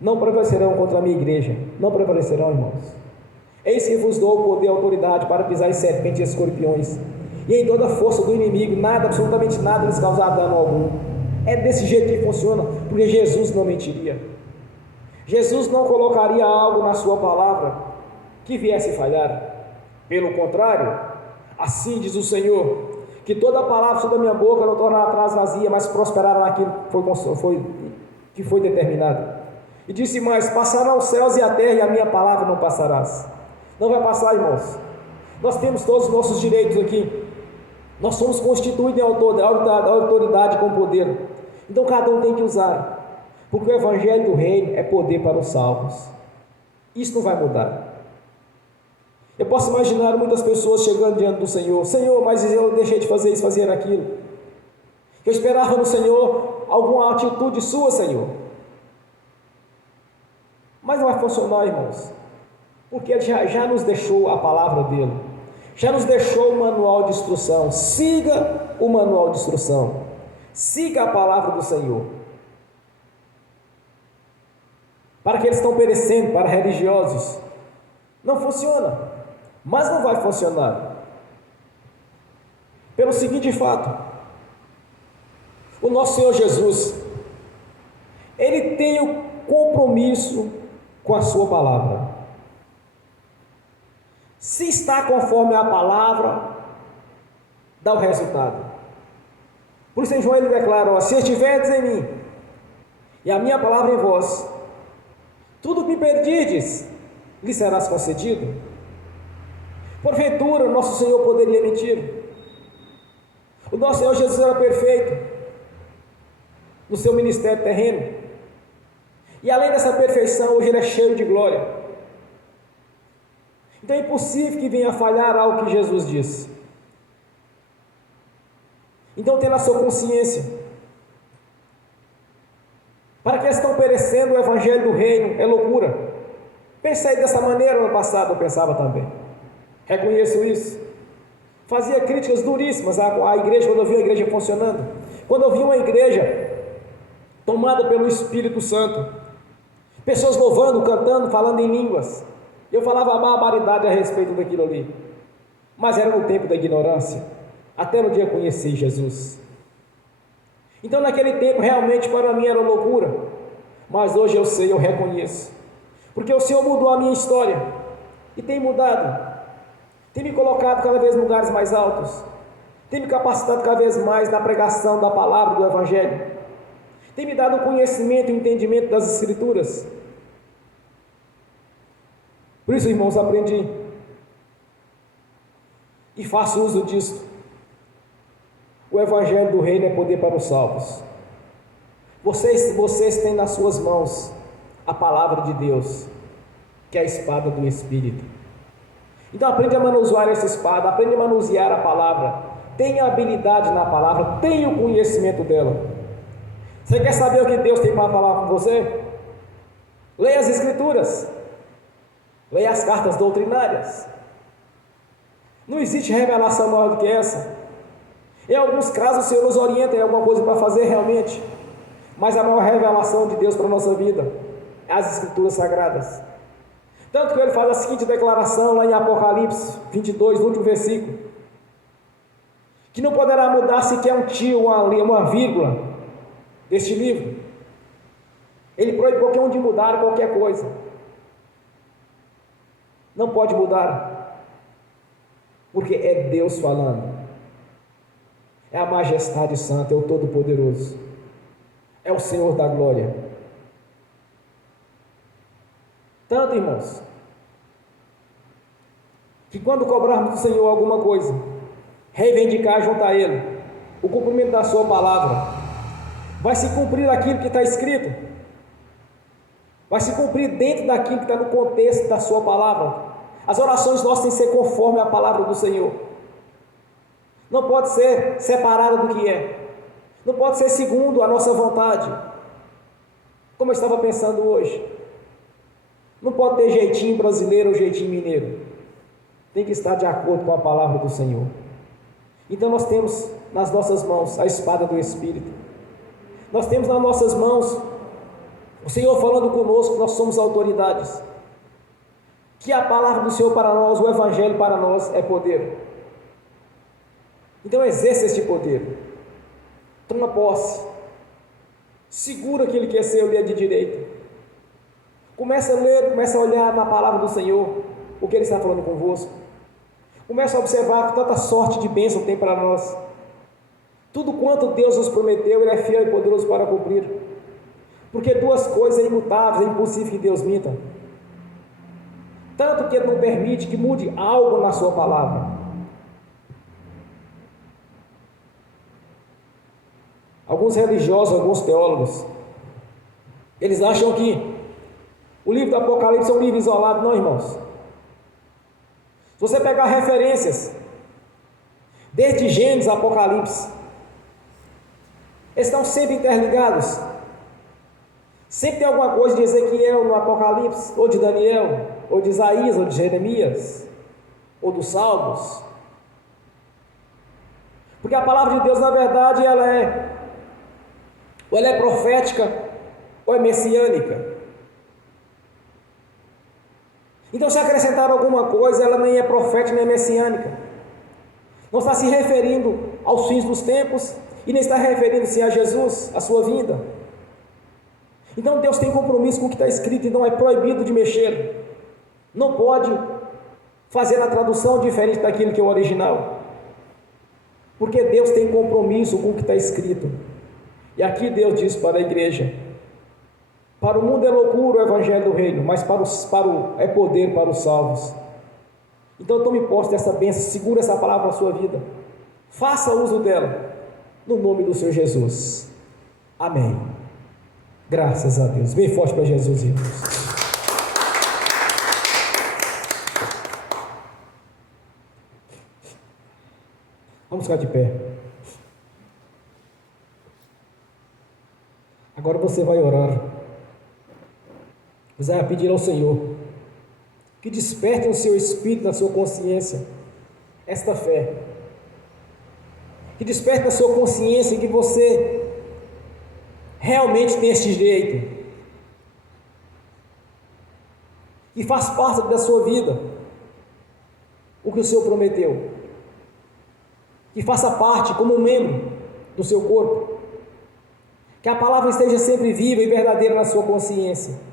não prevalecerão contra a minha igreja. Não prevalecerão, irmãos. Eis que vos dou o poder e a autoridade para pisar em serpentes e escorpiões, e em toda a força do inimigo, nada, absolutamente nada lhes causará dano algum. É desse jeito que funciona, porque Jesus não mentiria. Jesus não colocaria algo na sua palavra que viesse falhar. Pelo contrário, assim diz o Senhor, que toda palavra sobre a minha boca não tornará atrás vazia, mas prosperará naquilo que foi determinado. E disse mais: passarão os céus e a terra, e a minha palavra não passarás. Não vai passar, irmãos. Nós temos todos os nossos direitos aqui. Nós somos constituídos em autoridade com poder. Então cada um tem que usar, porque o evangelho do reino é poder para os salvos. Isso não vai mudar. Eu posso imaginar muitas pessoas chegando diante do Senhor: Senhor, mas eu deixei de fazer isso, fazer aquilo. Eu esperava no Senhor alguma atitude sua, Senhor. Mas não vai funcionar, irmãos, porque Ele já nos deixou a palavra dEle, já nos deixou o manual de instrução. Siga o manual de instrução, siga a palavra do Senhor. Para aqueles que estão perecendo, para religiosos, Não funciona, mas não vai funcionar. Pelo seguinte fato: o nosso Senhor Jesus, Ele tem o compromisso com a sua palavra. Se está conforme a palavra, dá o resultado. Por isso em João ele declara: ó, se estiverdes em mim, e a minha palavra em vós, tudo o que pedirdes, lhe serás concedido. Porventura, nosso Senhor poderia mentir? O nosso Senhor Jesus era perfeito no seu ministério terreno, e além dessa perfeição, hoje ele é cheio de glória. Então é impossível que venha a falhar algo que Jesus disse. Então tenha na sua consciência, para que estão perecendo, o evangelho do reino é loucura. Pensei dessa maneira no passado, eu pensava também, reconheço isso. Fazia críticas duríssimas à igreja, quando eu via a igreja funcionando, quando eu via uma igreja tomada pelo Espírito Santo, pessoas louvando, cantando, falando em línguas, eu falava barbaridade a respeito daquilo ali, mas era no tempo da ignorância, até no dia que conheci Jesus. Então naquele tempo realmente para mim era loucura, mas hoje eu sei, eu reconheço, porque o Senhor mudou a minha história, e tem mudado, tem me colocado cada vez em lugares mais altos, tem me capacitado cada vez mais na pregação da palavra do Evangelho, tem me dado o conhecimento e o entendimento das Escrituras. Por isso, irmãos, aprendi e faço uso disso. O Evangelho do Reino é poder para os salvos. Vocês têm nas suas mãos a palavra de Deus, que é a espada do Espírito. Então aprende a manusear essa espada, aprende a manusear a palavra, tenha habilidade na palavra, tenha o conhecimento dela. Você quer saber o que Deus tem para falar com você? Leia as Escrituras, leia as cartas doutrinárias. Não existe revelação maior do que essa. Em alguns casos o Senhor nos orienta em alguma coisa para fazer realmente, mas a maior revelação de Deus para a nossa vida é as Escrituras Sagradas. Tanto que ele faz a seguinte declaração lá em Apocalipse 22, no último versículo, que não poderá mudar sequer um tio, uma vírgula deste livro. Ele proíbe qualquer um de mudar qualquer coisa. Não pode mudar, porque é Deus falando, é a majestade santa, é o Todo-Poderoso, é o Senhor da glória. Tanto, irmãos, que quando cobrarmos do Senhor alguma coisa, reivindicar junto a Ele o cumprimento da sua palavra, vai se cumprir aquilo que está escrito, vai se cumprir dentro daquilo que está no contexto da sua palavra. As orações nossas têm que ser conforme a palavra do Senhor, não pode ser separada do que é, não pode ser segundo a nossa vontade, como eu estava pensando hoje. Não pode ter jeitinho brasileiro ou jeitinho mineiro, tem que estar de acordo com a palavra do Senhor. Então nós temos nas nossas mãos a espada do Espírito, nós temos nas nossas mãos o Senhor falando conosco, nós somos autoridades, que a palavra do Senhor para nós, o Evangelho para nós é poder. Então exerça este poder, toma posse, segura aquilo que é seu dedo de direito, começa a ler, começa a olhar na palavra do Senhor, o que Ele está falando convosco, começa a observar que tanta sorte de bênção tem para nós, tudo quanto Deus nos prometeu, Ele é fiel e poderoso para cumprir, porque duas coisas imutáveis, é impossível que Deus minta, tanto que Ele não permite que mude algo na sua palavra. Alguns religiosos, alguns teólogos, eles acham que o livro do Apocalipse é um livro isolado. Não, irmãos. Se você pegar referências, desde Gênesis a Apocalipse, eles estão sempre interligados. Sempre tem alguma coisa de Ezequiel no Apocalipse, ou de Daniel, ou de Isaías, ou de Jeremias, ou dos Salmos. Porque a palavra de Deus, na verdade, ou ela é profética, ou é messiânica. Então, se acrescentar alguma coisa, ela nem é profética, nem é messiânica. Não está se referindo aos fins dos tempos e nem está referindo-se a Jesus, a sua vinda. Então, Deus tem compromisso com o que está escrito e não é proibido de mexer. Não pode fazer a tradução diferente daquilo que é o original. Porque Deus tem compromisso com o que está escrito. E aqui Deus diz para a igreja: para o mundo é loucura o evangelho do reino, mas é poder para os salvos. Então tome posse dessa bênção, segura essa palavra na sua vida, faça uso dela, no nome do Senhor Jesus. Amém. Graças a Deus. Bem forte para Jesus, irmãos. Vamos ficar de pé. Agora você vai orar. Você vai pedir ao Senhor que desperte no seu espírito, na sua consciência, esta fé. Que desperte na sua consciência que você realmente tem este direito. Que faz parte da sua vida o que o Senhor prometeu. Que faça parte como um membro do seu corpo. Que a palavra esteja sempre viva e verdadeira na sua consciência.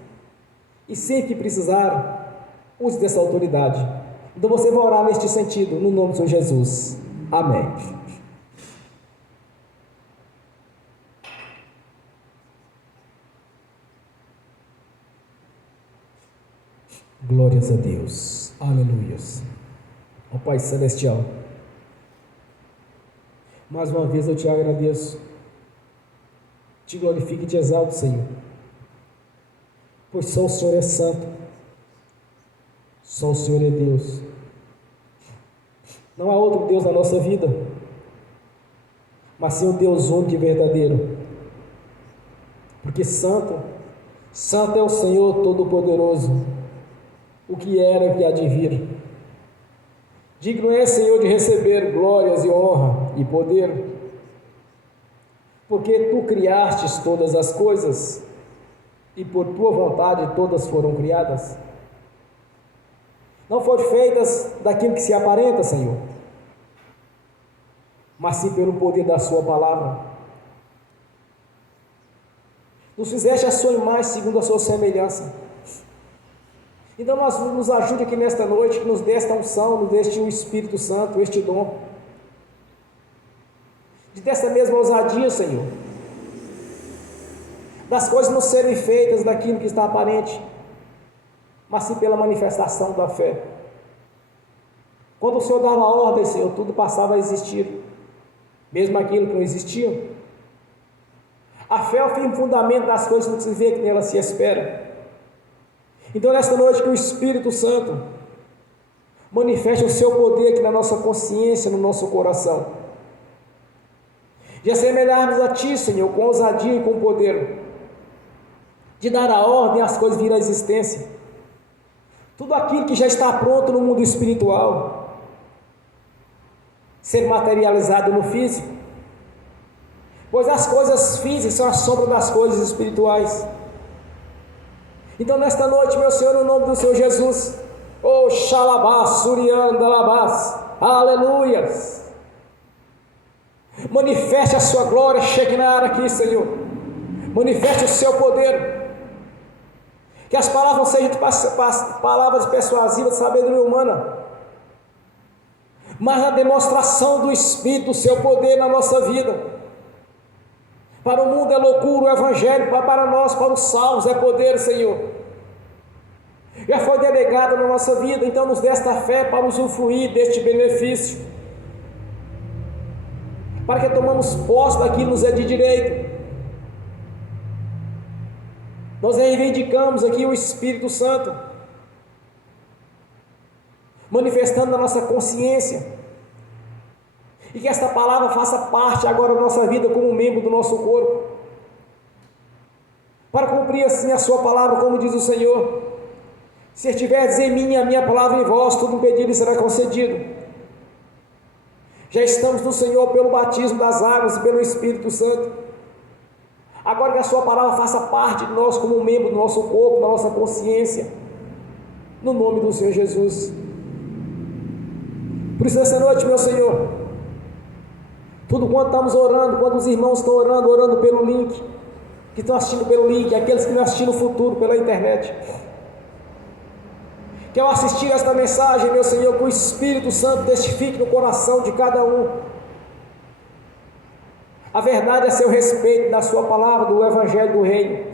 E sempre que precisar, use dessa autoridade. Então você vai orar neste sentido, no nome do Senhor Jesus. Amém. Glórias a Deus. Aleluias. Ó Pai Celestial, mais uma vez eu te agradeço, te glorifico e te exalto, Senhor, pois só o Senhor é santo, só o Senhor é Deus. Não há outro Deus na nossa vida, mas sim o Deus único e verdadeiro, porque santo é o Senhor Todo-Poderoso, o que era e há de vir. Digno é, Senhor, de receber glórias e honra e poder, porque Tu criastes todas as coisas e por Tua vontade todas foram criadas. Não foram feitas daquilo que se aparenta, Senhor, mas sim pelo poder da Sua palavra. Nos fizeste a Sua imagem segundo a Sua semelhança. Então nos ajude aqui nesta noite, que nos dê esta unção, nos deste o Espírito Santo, este dom, de dessa mesma ousadia, Senhor, das coisas não serem feitas daquilo que está aparente, mas sim pela manifestação da fé. Quando o Senhor dava ordem, Senhor, tudo passava a existir, mesmo aquilo que não existia. A fé é o firme fundamento das coisas que não se vê, que nela se espera. Então, nesta noite, que o Espírito Santo manifeste o seu poder aqui na nossa consciência, no nosso coração, de assemelharmos a Ti, Senhor, com ousadia e com poder, de dar a ordem às coisas vir à existência, tudo aquilo que já está pronto no mundo espiritual, ser materializado no físico, pois as coisas físicas são a sombra das coisas espirituais. Então, nesta noite, meu Senhor, no nome do Senhor Jesus, oh Xalabás, Suriandalabás, aleluias, manifeste a sua glória, Shekinah aqui, Senhor, manifeste o seu poder, que as palavras não sejam palavras persuasivas de sabedoria humana, mas a demonstração do Espírito, do seu poder na nossa vida. Para o mundo é loucura o Evangelho, para nós, para os salvos, é poder, Senhor. Já foi delegado na nossa vida, então nos dê esta fé para usufruir deste benefício, para que tomamos posse daquilo que nos é de direito. Nós reivindicamos aqui o Espírito Santo, manifestando na nossa consciência, e que esta palavra faça parte agora da nossa vida como membro do nosso corpo, para cumprir assim a sua palavra, como diz o Senhor: se estiverdes em mim, a minha palavra em vós, tudo pedido será concedido. Já estamos no Senhor pelo batismo das águas e pelo Espírito Santo. Agora que a sua palavra faça parte de nós como membro do nosso corpo, da nossa consciência, no nome do Senhor Jesus. Por isso, nessa noite, meu Senhor, tudo quanto estamos orando, quando os irmãos estão orando pelo link, que estão assistindo pelo link, aqueles que estão assistindo no futuro pela internet, que ao assistir esta mensagem, meu Senhor, que o Espírito Santo testifique no coração de cada um a verdade a seu respeito da sua palavra, do Evangelho do Reino.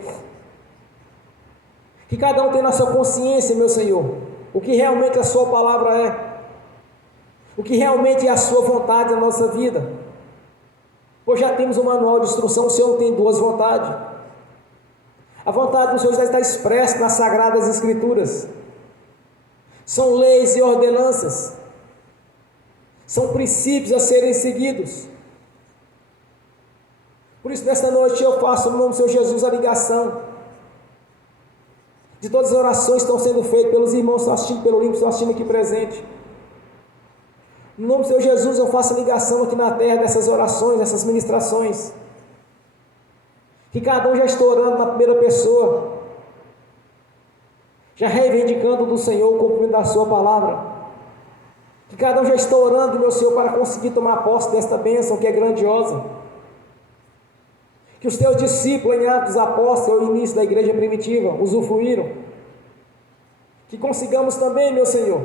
Que cada um tenha na sua consciência, meu Senhor, o que realmente a sua palavra é, o que realmente é a sua vontade na nossa vida. Pois já temos um manual de instrução, o Senhor não tem duas vontades. A vontade do Senhor já está expressa nas Sagradas Escrituras. São leis e ordenanças, são princípios a serem seguidos. Por isso, nesta noite eu faço no nome do Senhor Jesus a ligação de todas as orações que estão sendo feitas pelos irmãos que estão assistindo pelo link, que estão assistindo aqui presente. No nome do Senhor Jesus eu faço a ligação aqui na terra dessas orações, dessas ministrações, que cada um já está orando na primeira pessoa, já reivindicando do Senhor o cumprimento da sua palavra, que cada um já está orando, meu Senhor, para conseguir tomar posse desta bênção que é grandiosa, que os teus discípulos em Atos Apóstolos, ao início da igreja primitiva, usufruíram, que consigamos também, meu Senhor,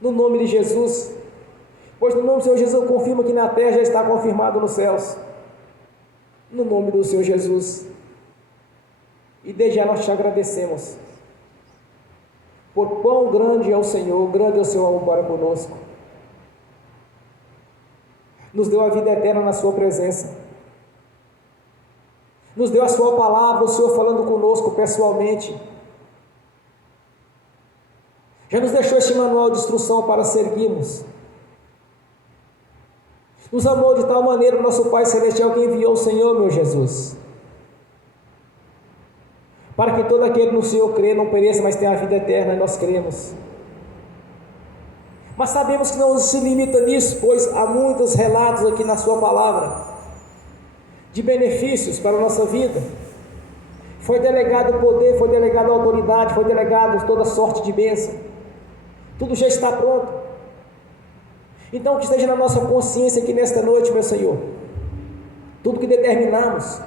no nome de Jesus, pois no nome do Senhor Jesus eu confirmo que na terra já está confirmado nos céus, no nome do Senhor Jesus. E desde já nós te agradecemos, por quão grande é o Senhor, grande é o seu amor para conosco. Nos deu a vida eterna na sua presença, nos deu a sua palavra, o Senhor falando conosco pessoalmente, já nos deixou este manual de instrução para seguirmos, nos amou de tal maneira o nosso Pai Celestial que enviou o Senhor, meu Jesus, para que todo aquele que no Senhor crê não pereça, mas tenha a vida eterna, e nós cremos. Mas sabemos que não se limita nisso, pois há muitos relatos aqui na sua palavra, de benefícios para a nossa vida. Foi delegado o poder, foi delegado a autoridade, foi delegado toda sorte de bênção, tudo já está pronto. Então que esteja na nossa consciência aqui nesta noite, meu Senhor, tudo que determinamos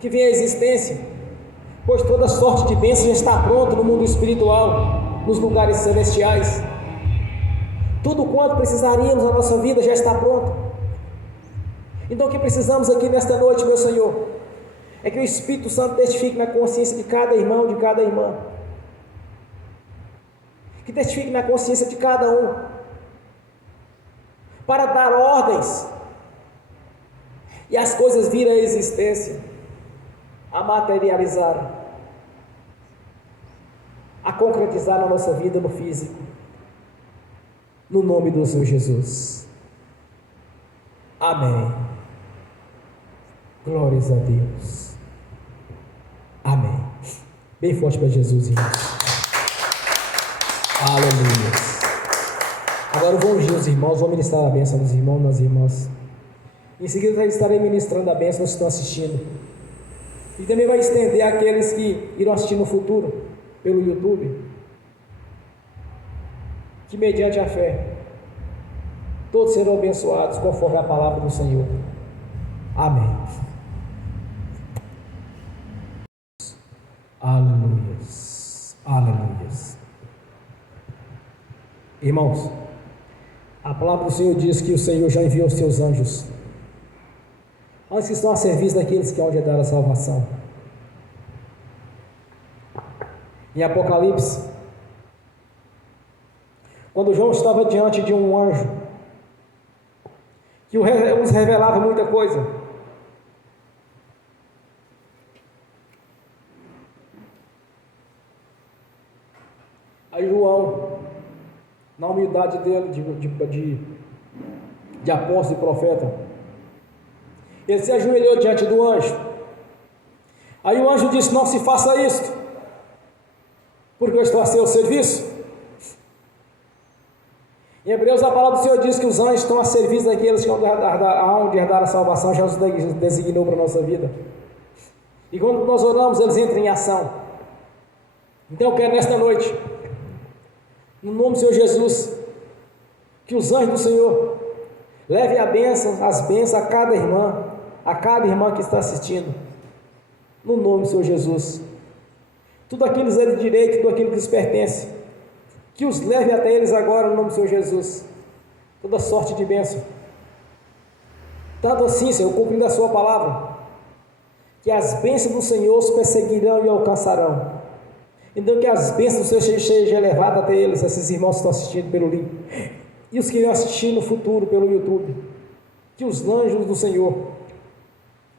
que venha à existência, pois toda sorte de bênção já está pronto no mundo espiritual, nos lugares celestiais. Tudo quanto precisaríamos na nossa vida já está pronto. Então o que precisamos aqui nesta noite, meu Senhor, é que o Espírito Santo testifique na consciência de cada irmão, de cada irmã, que testifique na consciência de cada um, para dar ordens e as coisas virem à existência, a materializar, a concretizar na nossa vida, no físico, no nome do Senhor Jesus. Amém. Glórias a Deus. Amém. Bem forte para Jesus, irmãos. Aleluia. Agora eu vou ungir os irmãos, vou ministrar a bênção dos irmãos e das irmãs. Em seguida eu estarei ministrando a bênção aos que estão assistindo. E também vai estender àqueles que irão assistir no futuro, pelo YouTube, que mediante a fé, todos serão abençoados conforme a palavra do Senhor. Amém. Aleluias. Aleluias. Irmãos, a palavra do Senhor diz que o Senhor já enviou os seus anjos, antes que estão a serviço daqueles que hão de dar a salvação. Em Apocalipse, quando João estava diante de um anjo, que nos revelava muita coisa, aí João, na humildade dele de apóstolo e profeta, ele se ajoelhou diante do anjo. Aí o anjo disse: não se faça isto, porque eu estou a seu serviço. Em Hebreus a palavra do Senhor diz que os anjos estão a serviço daqueles que hão de herdar a salvação, já os designou para a nossa vida. E quando nós oramos, eles entram em ação. Então eu quero nesta noite, no nome do Senhor Jesus, que os anjos do Senhor levem as bênçãos a cada irmã que está assistindo, no nome do Senhor Jesus. Tudo aquilo que lhes é de direito, tudo aquilo que lhes pertence, que os leve até eles agora, no nome do Senhor Jesus. Toda sorte de bênção. Tanto assim, Senhor, cumprindo a sua palavra, que as bênçãos do Senhor os perseguirão e alcançarão. Então que as bênçãos do Senhor sejam levadas até eles, esses irmãos que estão assistindo pelo link, e os que irão assistir no futuro pelo YouTube. Que os anjos do Senhor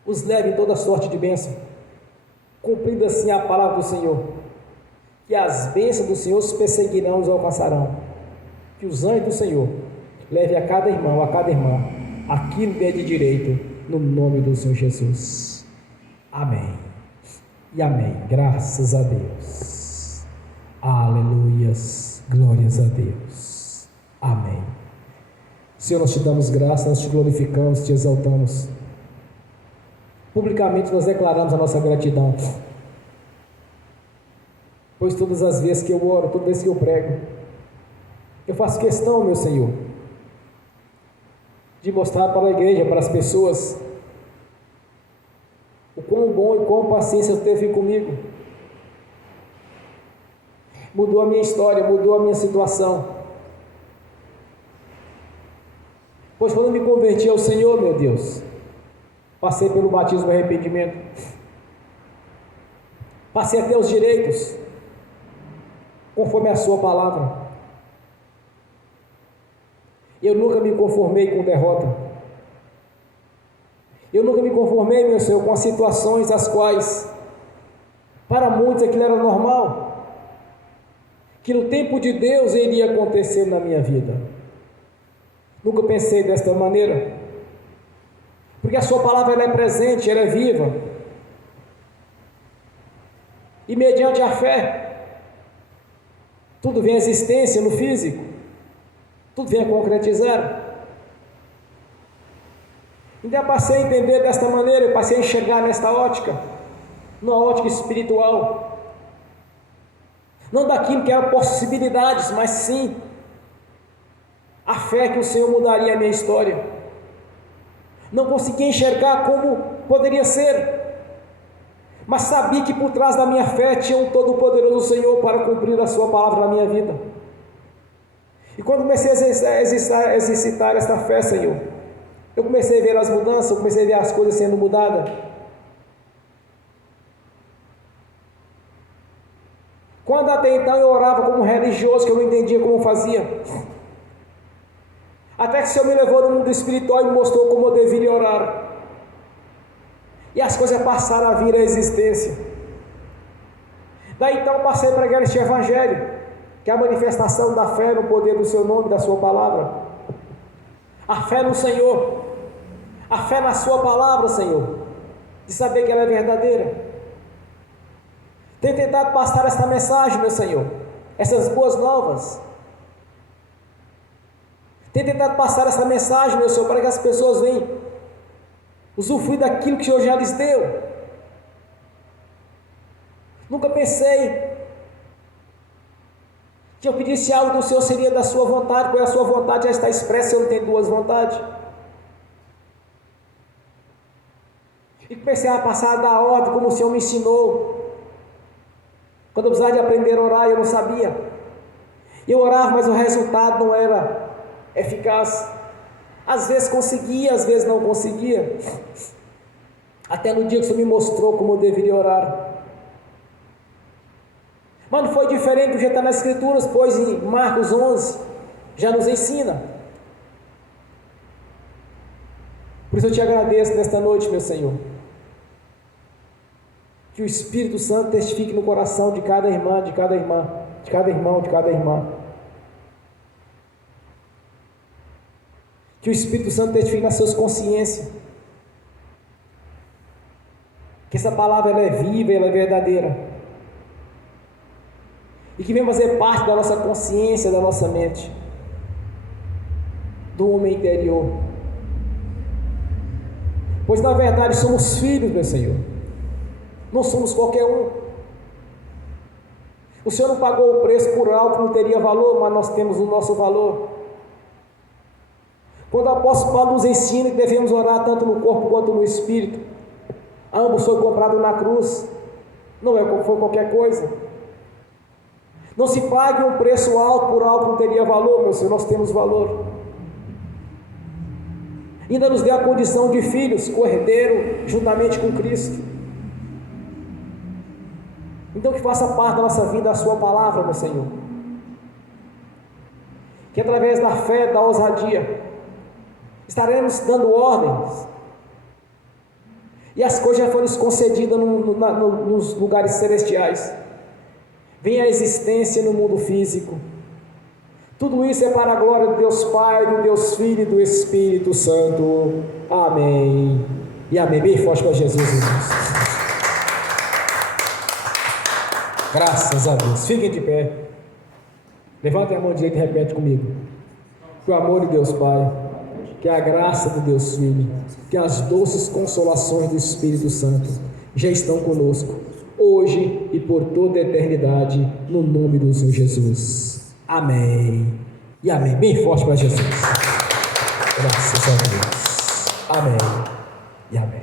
os levem toda sorte de bênção, cumprindo assim a palavra do Senhor, que as bênçãos do Senhor os perseguirão e os alcançarão. Que os anjos do Senhor levem a cada irmão, a cada irmã, aquilo que é de direito, no nome do Senhor Jesus. Amém e amém. Graças a Deus. Aleluias. Glórias a Deus. Amém. Senhor, nós te damos graça, nós te glorificamos, te exaltamos. Publicamente nós declaramos a nossa gratidão, pois todas as vezes que eu oro, todas as vezes que eu prego, eu faço questão, meu Senhor, de mostrar para a igreja, para as pessoas, o quão bom e quão paciência você teve comigo. Mudou a minha história, mudou a minha situação. Pois quando eu me converti ao Senhor, meu Deus, passei pelo batismo do arrependimento, passei até os direitos, conforme a sua palavra. Eu nunca me conformei com derrota. Eu nunca me conformei, meu Senhor, com as situações as quais, para muitos, aquilo era normal, que no tempo de Deus iria acontecer na minha vida. Nunca pensei desta maneira, porque a sua palavra ela é presente, ela é viva, e mediante a fé, tudo vem à existência no físico, tudo vem a concretizar. Então eu passei a entender desta maneira, eu passei a enxergar nesta ótica, numa ótica espiritual, não daquilo que eram possibilidades, mas sim a fé que o Senhor mudaria a minha história. Não conseguia enxergar como poderia ser, mas sabia que por trás da minha fé tinha um Todo-Poderoso Senhor para cumprir a sua palavra na minha vida. E quando comecei a exercitar esta fé, Senhor, eu comecei a ver as mudanças, eu comecei a ver as coisas sendo mudadas. Quando até então eu orava como religioso, que eu não entendia como fazia, até que o Senhor me levou no mundo espiritual e me mostrou como eu deveria orar, e as coisas passaram a vir à existência. Daí então eu passei a pregar este evangelho, que é a manifestação da fé no poder do seu nome, da sua palavra, a fé no Senhor, a fé na sua palavra, Senhor, de saber que ela é verdadeira. Tenho tentado passar esta mensagem, meu Senhor, essas boas novas. Tenho tentado passar essa mensagem, meu Senhor, para que as pessoas venham usufruir daquilo que o Senhor já lhes deu. Nunca pensei que eu pedisse algo do Senhor seria da sua vontade, pois a sua vontade já está expressa, eu não tenho duas vontades. E comecei a passar da ordem como o Senhor me ensinou. Quando eu precisava de aprender a orar, eu não sabia. Eu orava, mas o resultado não era eficaz. Às vezes conseguia, às vezes não conseguia. Até no dia que o Senhor me mostrou como eu deveria orar. Mas não foi diferente do jeito que está nas Escrituras, pois em Marcos 11 já nos ensina. Por isso eu te agradeço nesta noite, meu Senhor, que o Espírito Santo testifique no coração de cada irmã, de cada irmã, de cada irmão, de cada irmã. Que o Espírito Santo testifique nas suas consciências. Que essa palavra ela é viva, ela é verdadeira. E que venha fazer parte da nossa consciência, da nossa mente, do homem interior. Pois na verdade somos filhos, meu Senhor. Não somos qualquer um. O Senhor não pagou o preço por algo que não teria valor, mas nós temos o nosso valor. Quando o apóstolo Paulo nos ensina que devemos orar tanto no corpo quanto no espírito, ambos foi comprado na cruz, não é como foi qualquer coisa. Não se pague um preço alto por algo que não teria valor, meu Senhor, nós temos valor. Ainda nos dê a condição de filhos, cordeiro, juntamente com Cristo. Então que faça parte da nossa vida a sua palavra, meu Senhor. Que através da fé, da ousadia, estaremos dando ordens. E as coisas já foram concedidas nos lugares celestiais. Vem a existência no mundo físico. Tudo isso é para a glória de Deus Pai, do Deus Filho e do Espírito Santo. Amém. E amém. Bem forte para Jesus, irmãos. Graças a Deus. Fiquem de pé. Levantem a mão direita e repete comigo. Que o amor de Deus Pai, que a graça de Deus Filho, que as doces consolações do Espírito Santo já estão conosco, hoje e por toda a eternidade, no nome do Senhor Jesus. Amém. E amém. Bem forte para Jesus. Graças a Deus. Amém. E amém.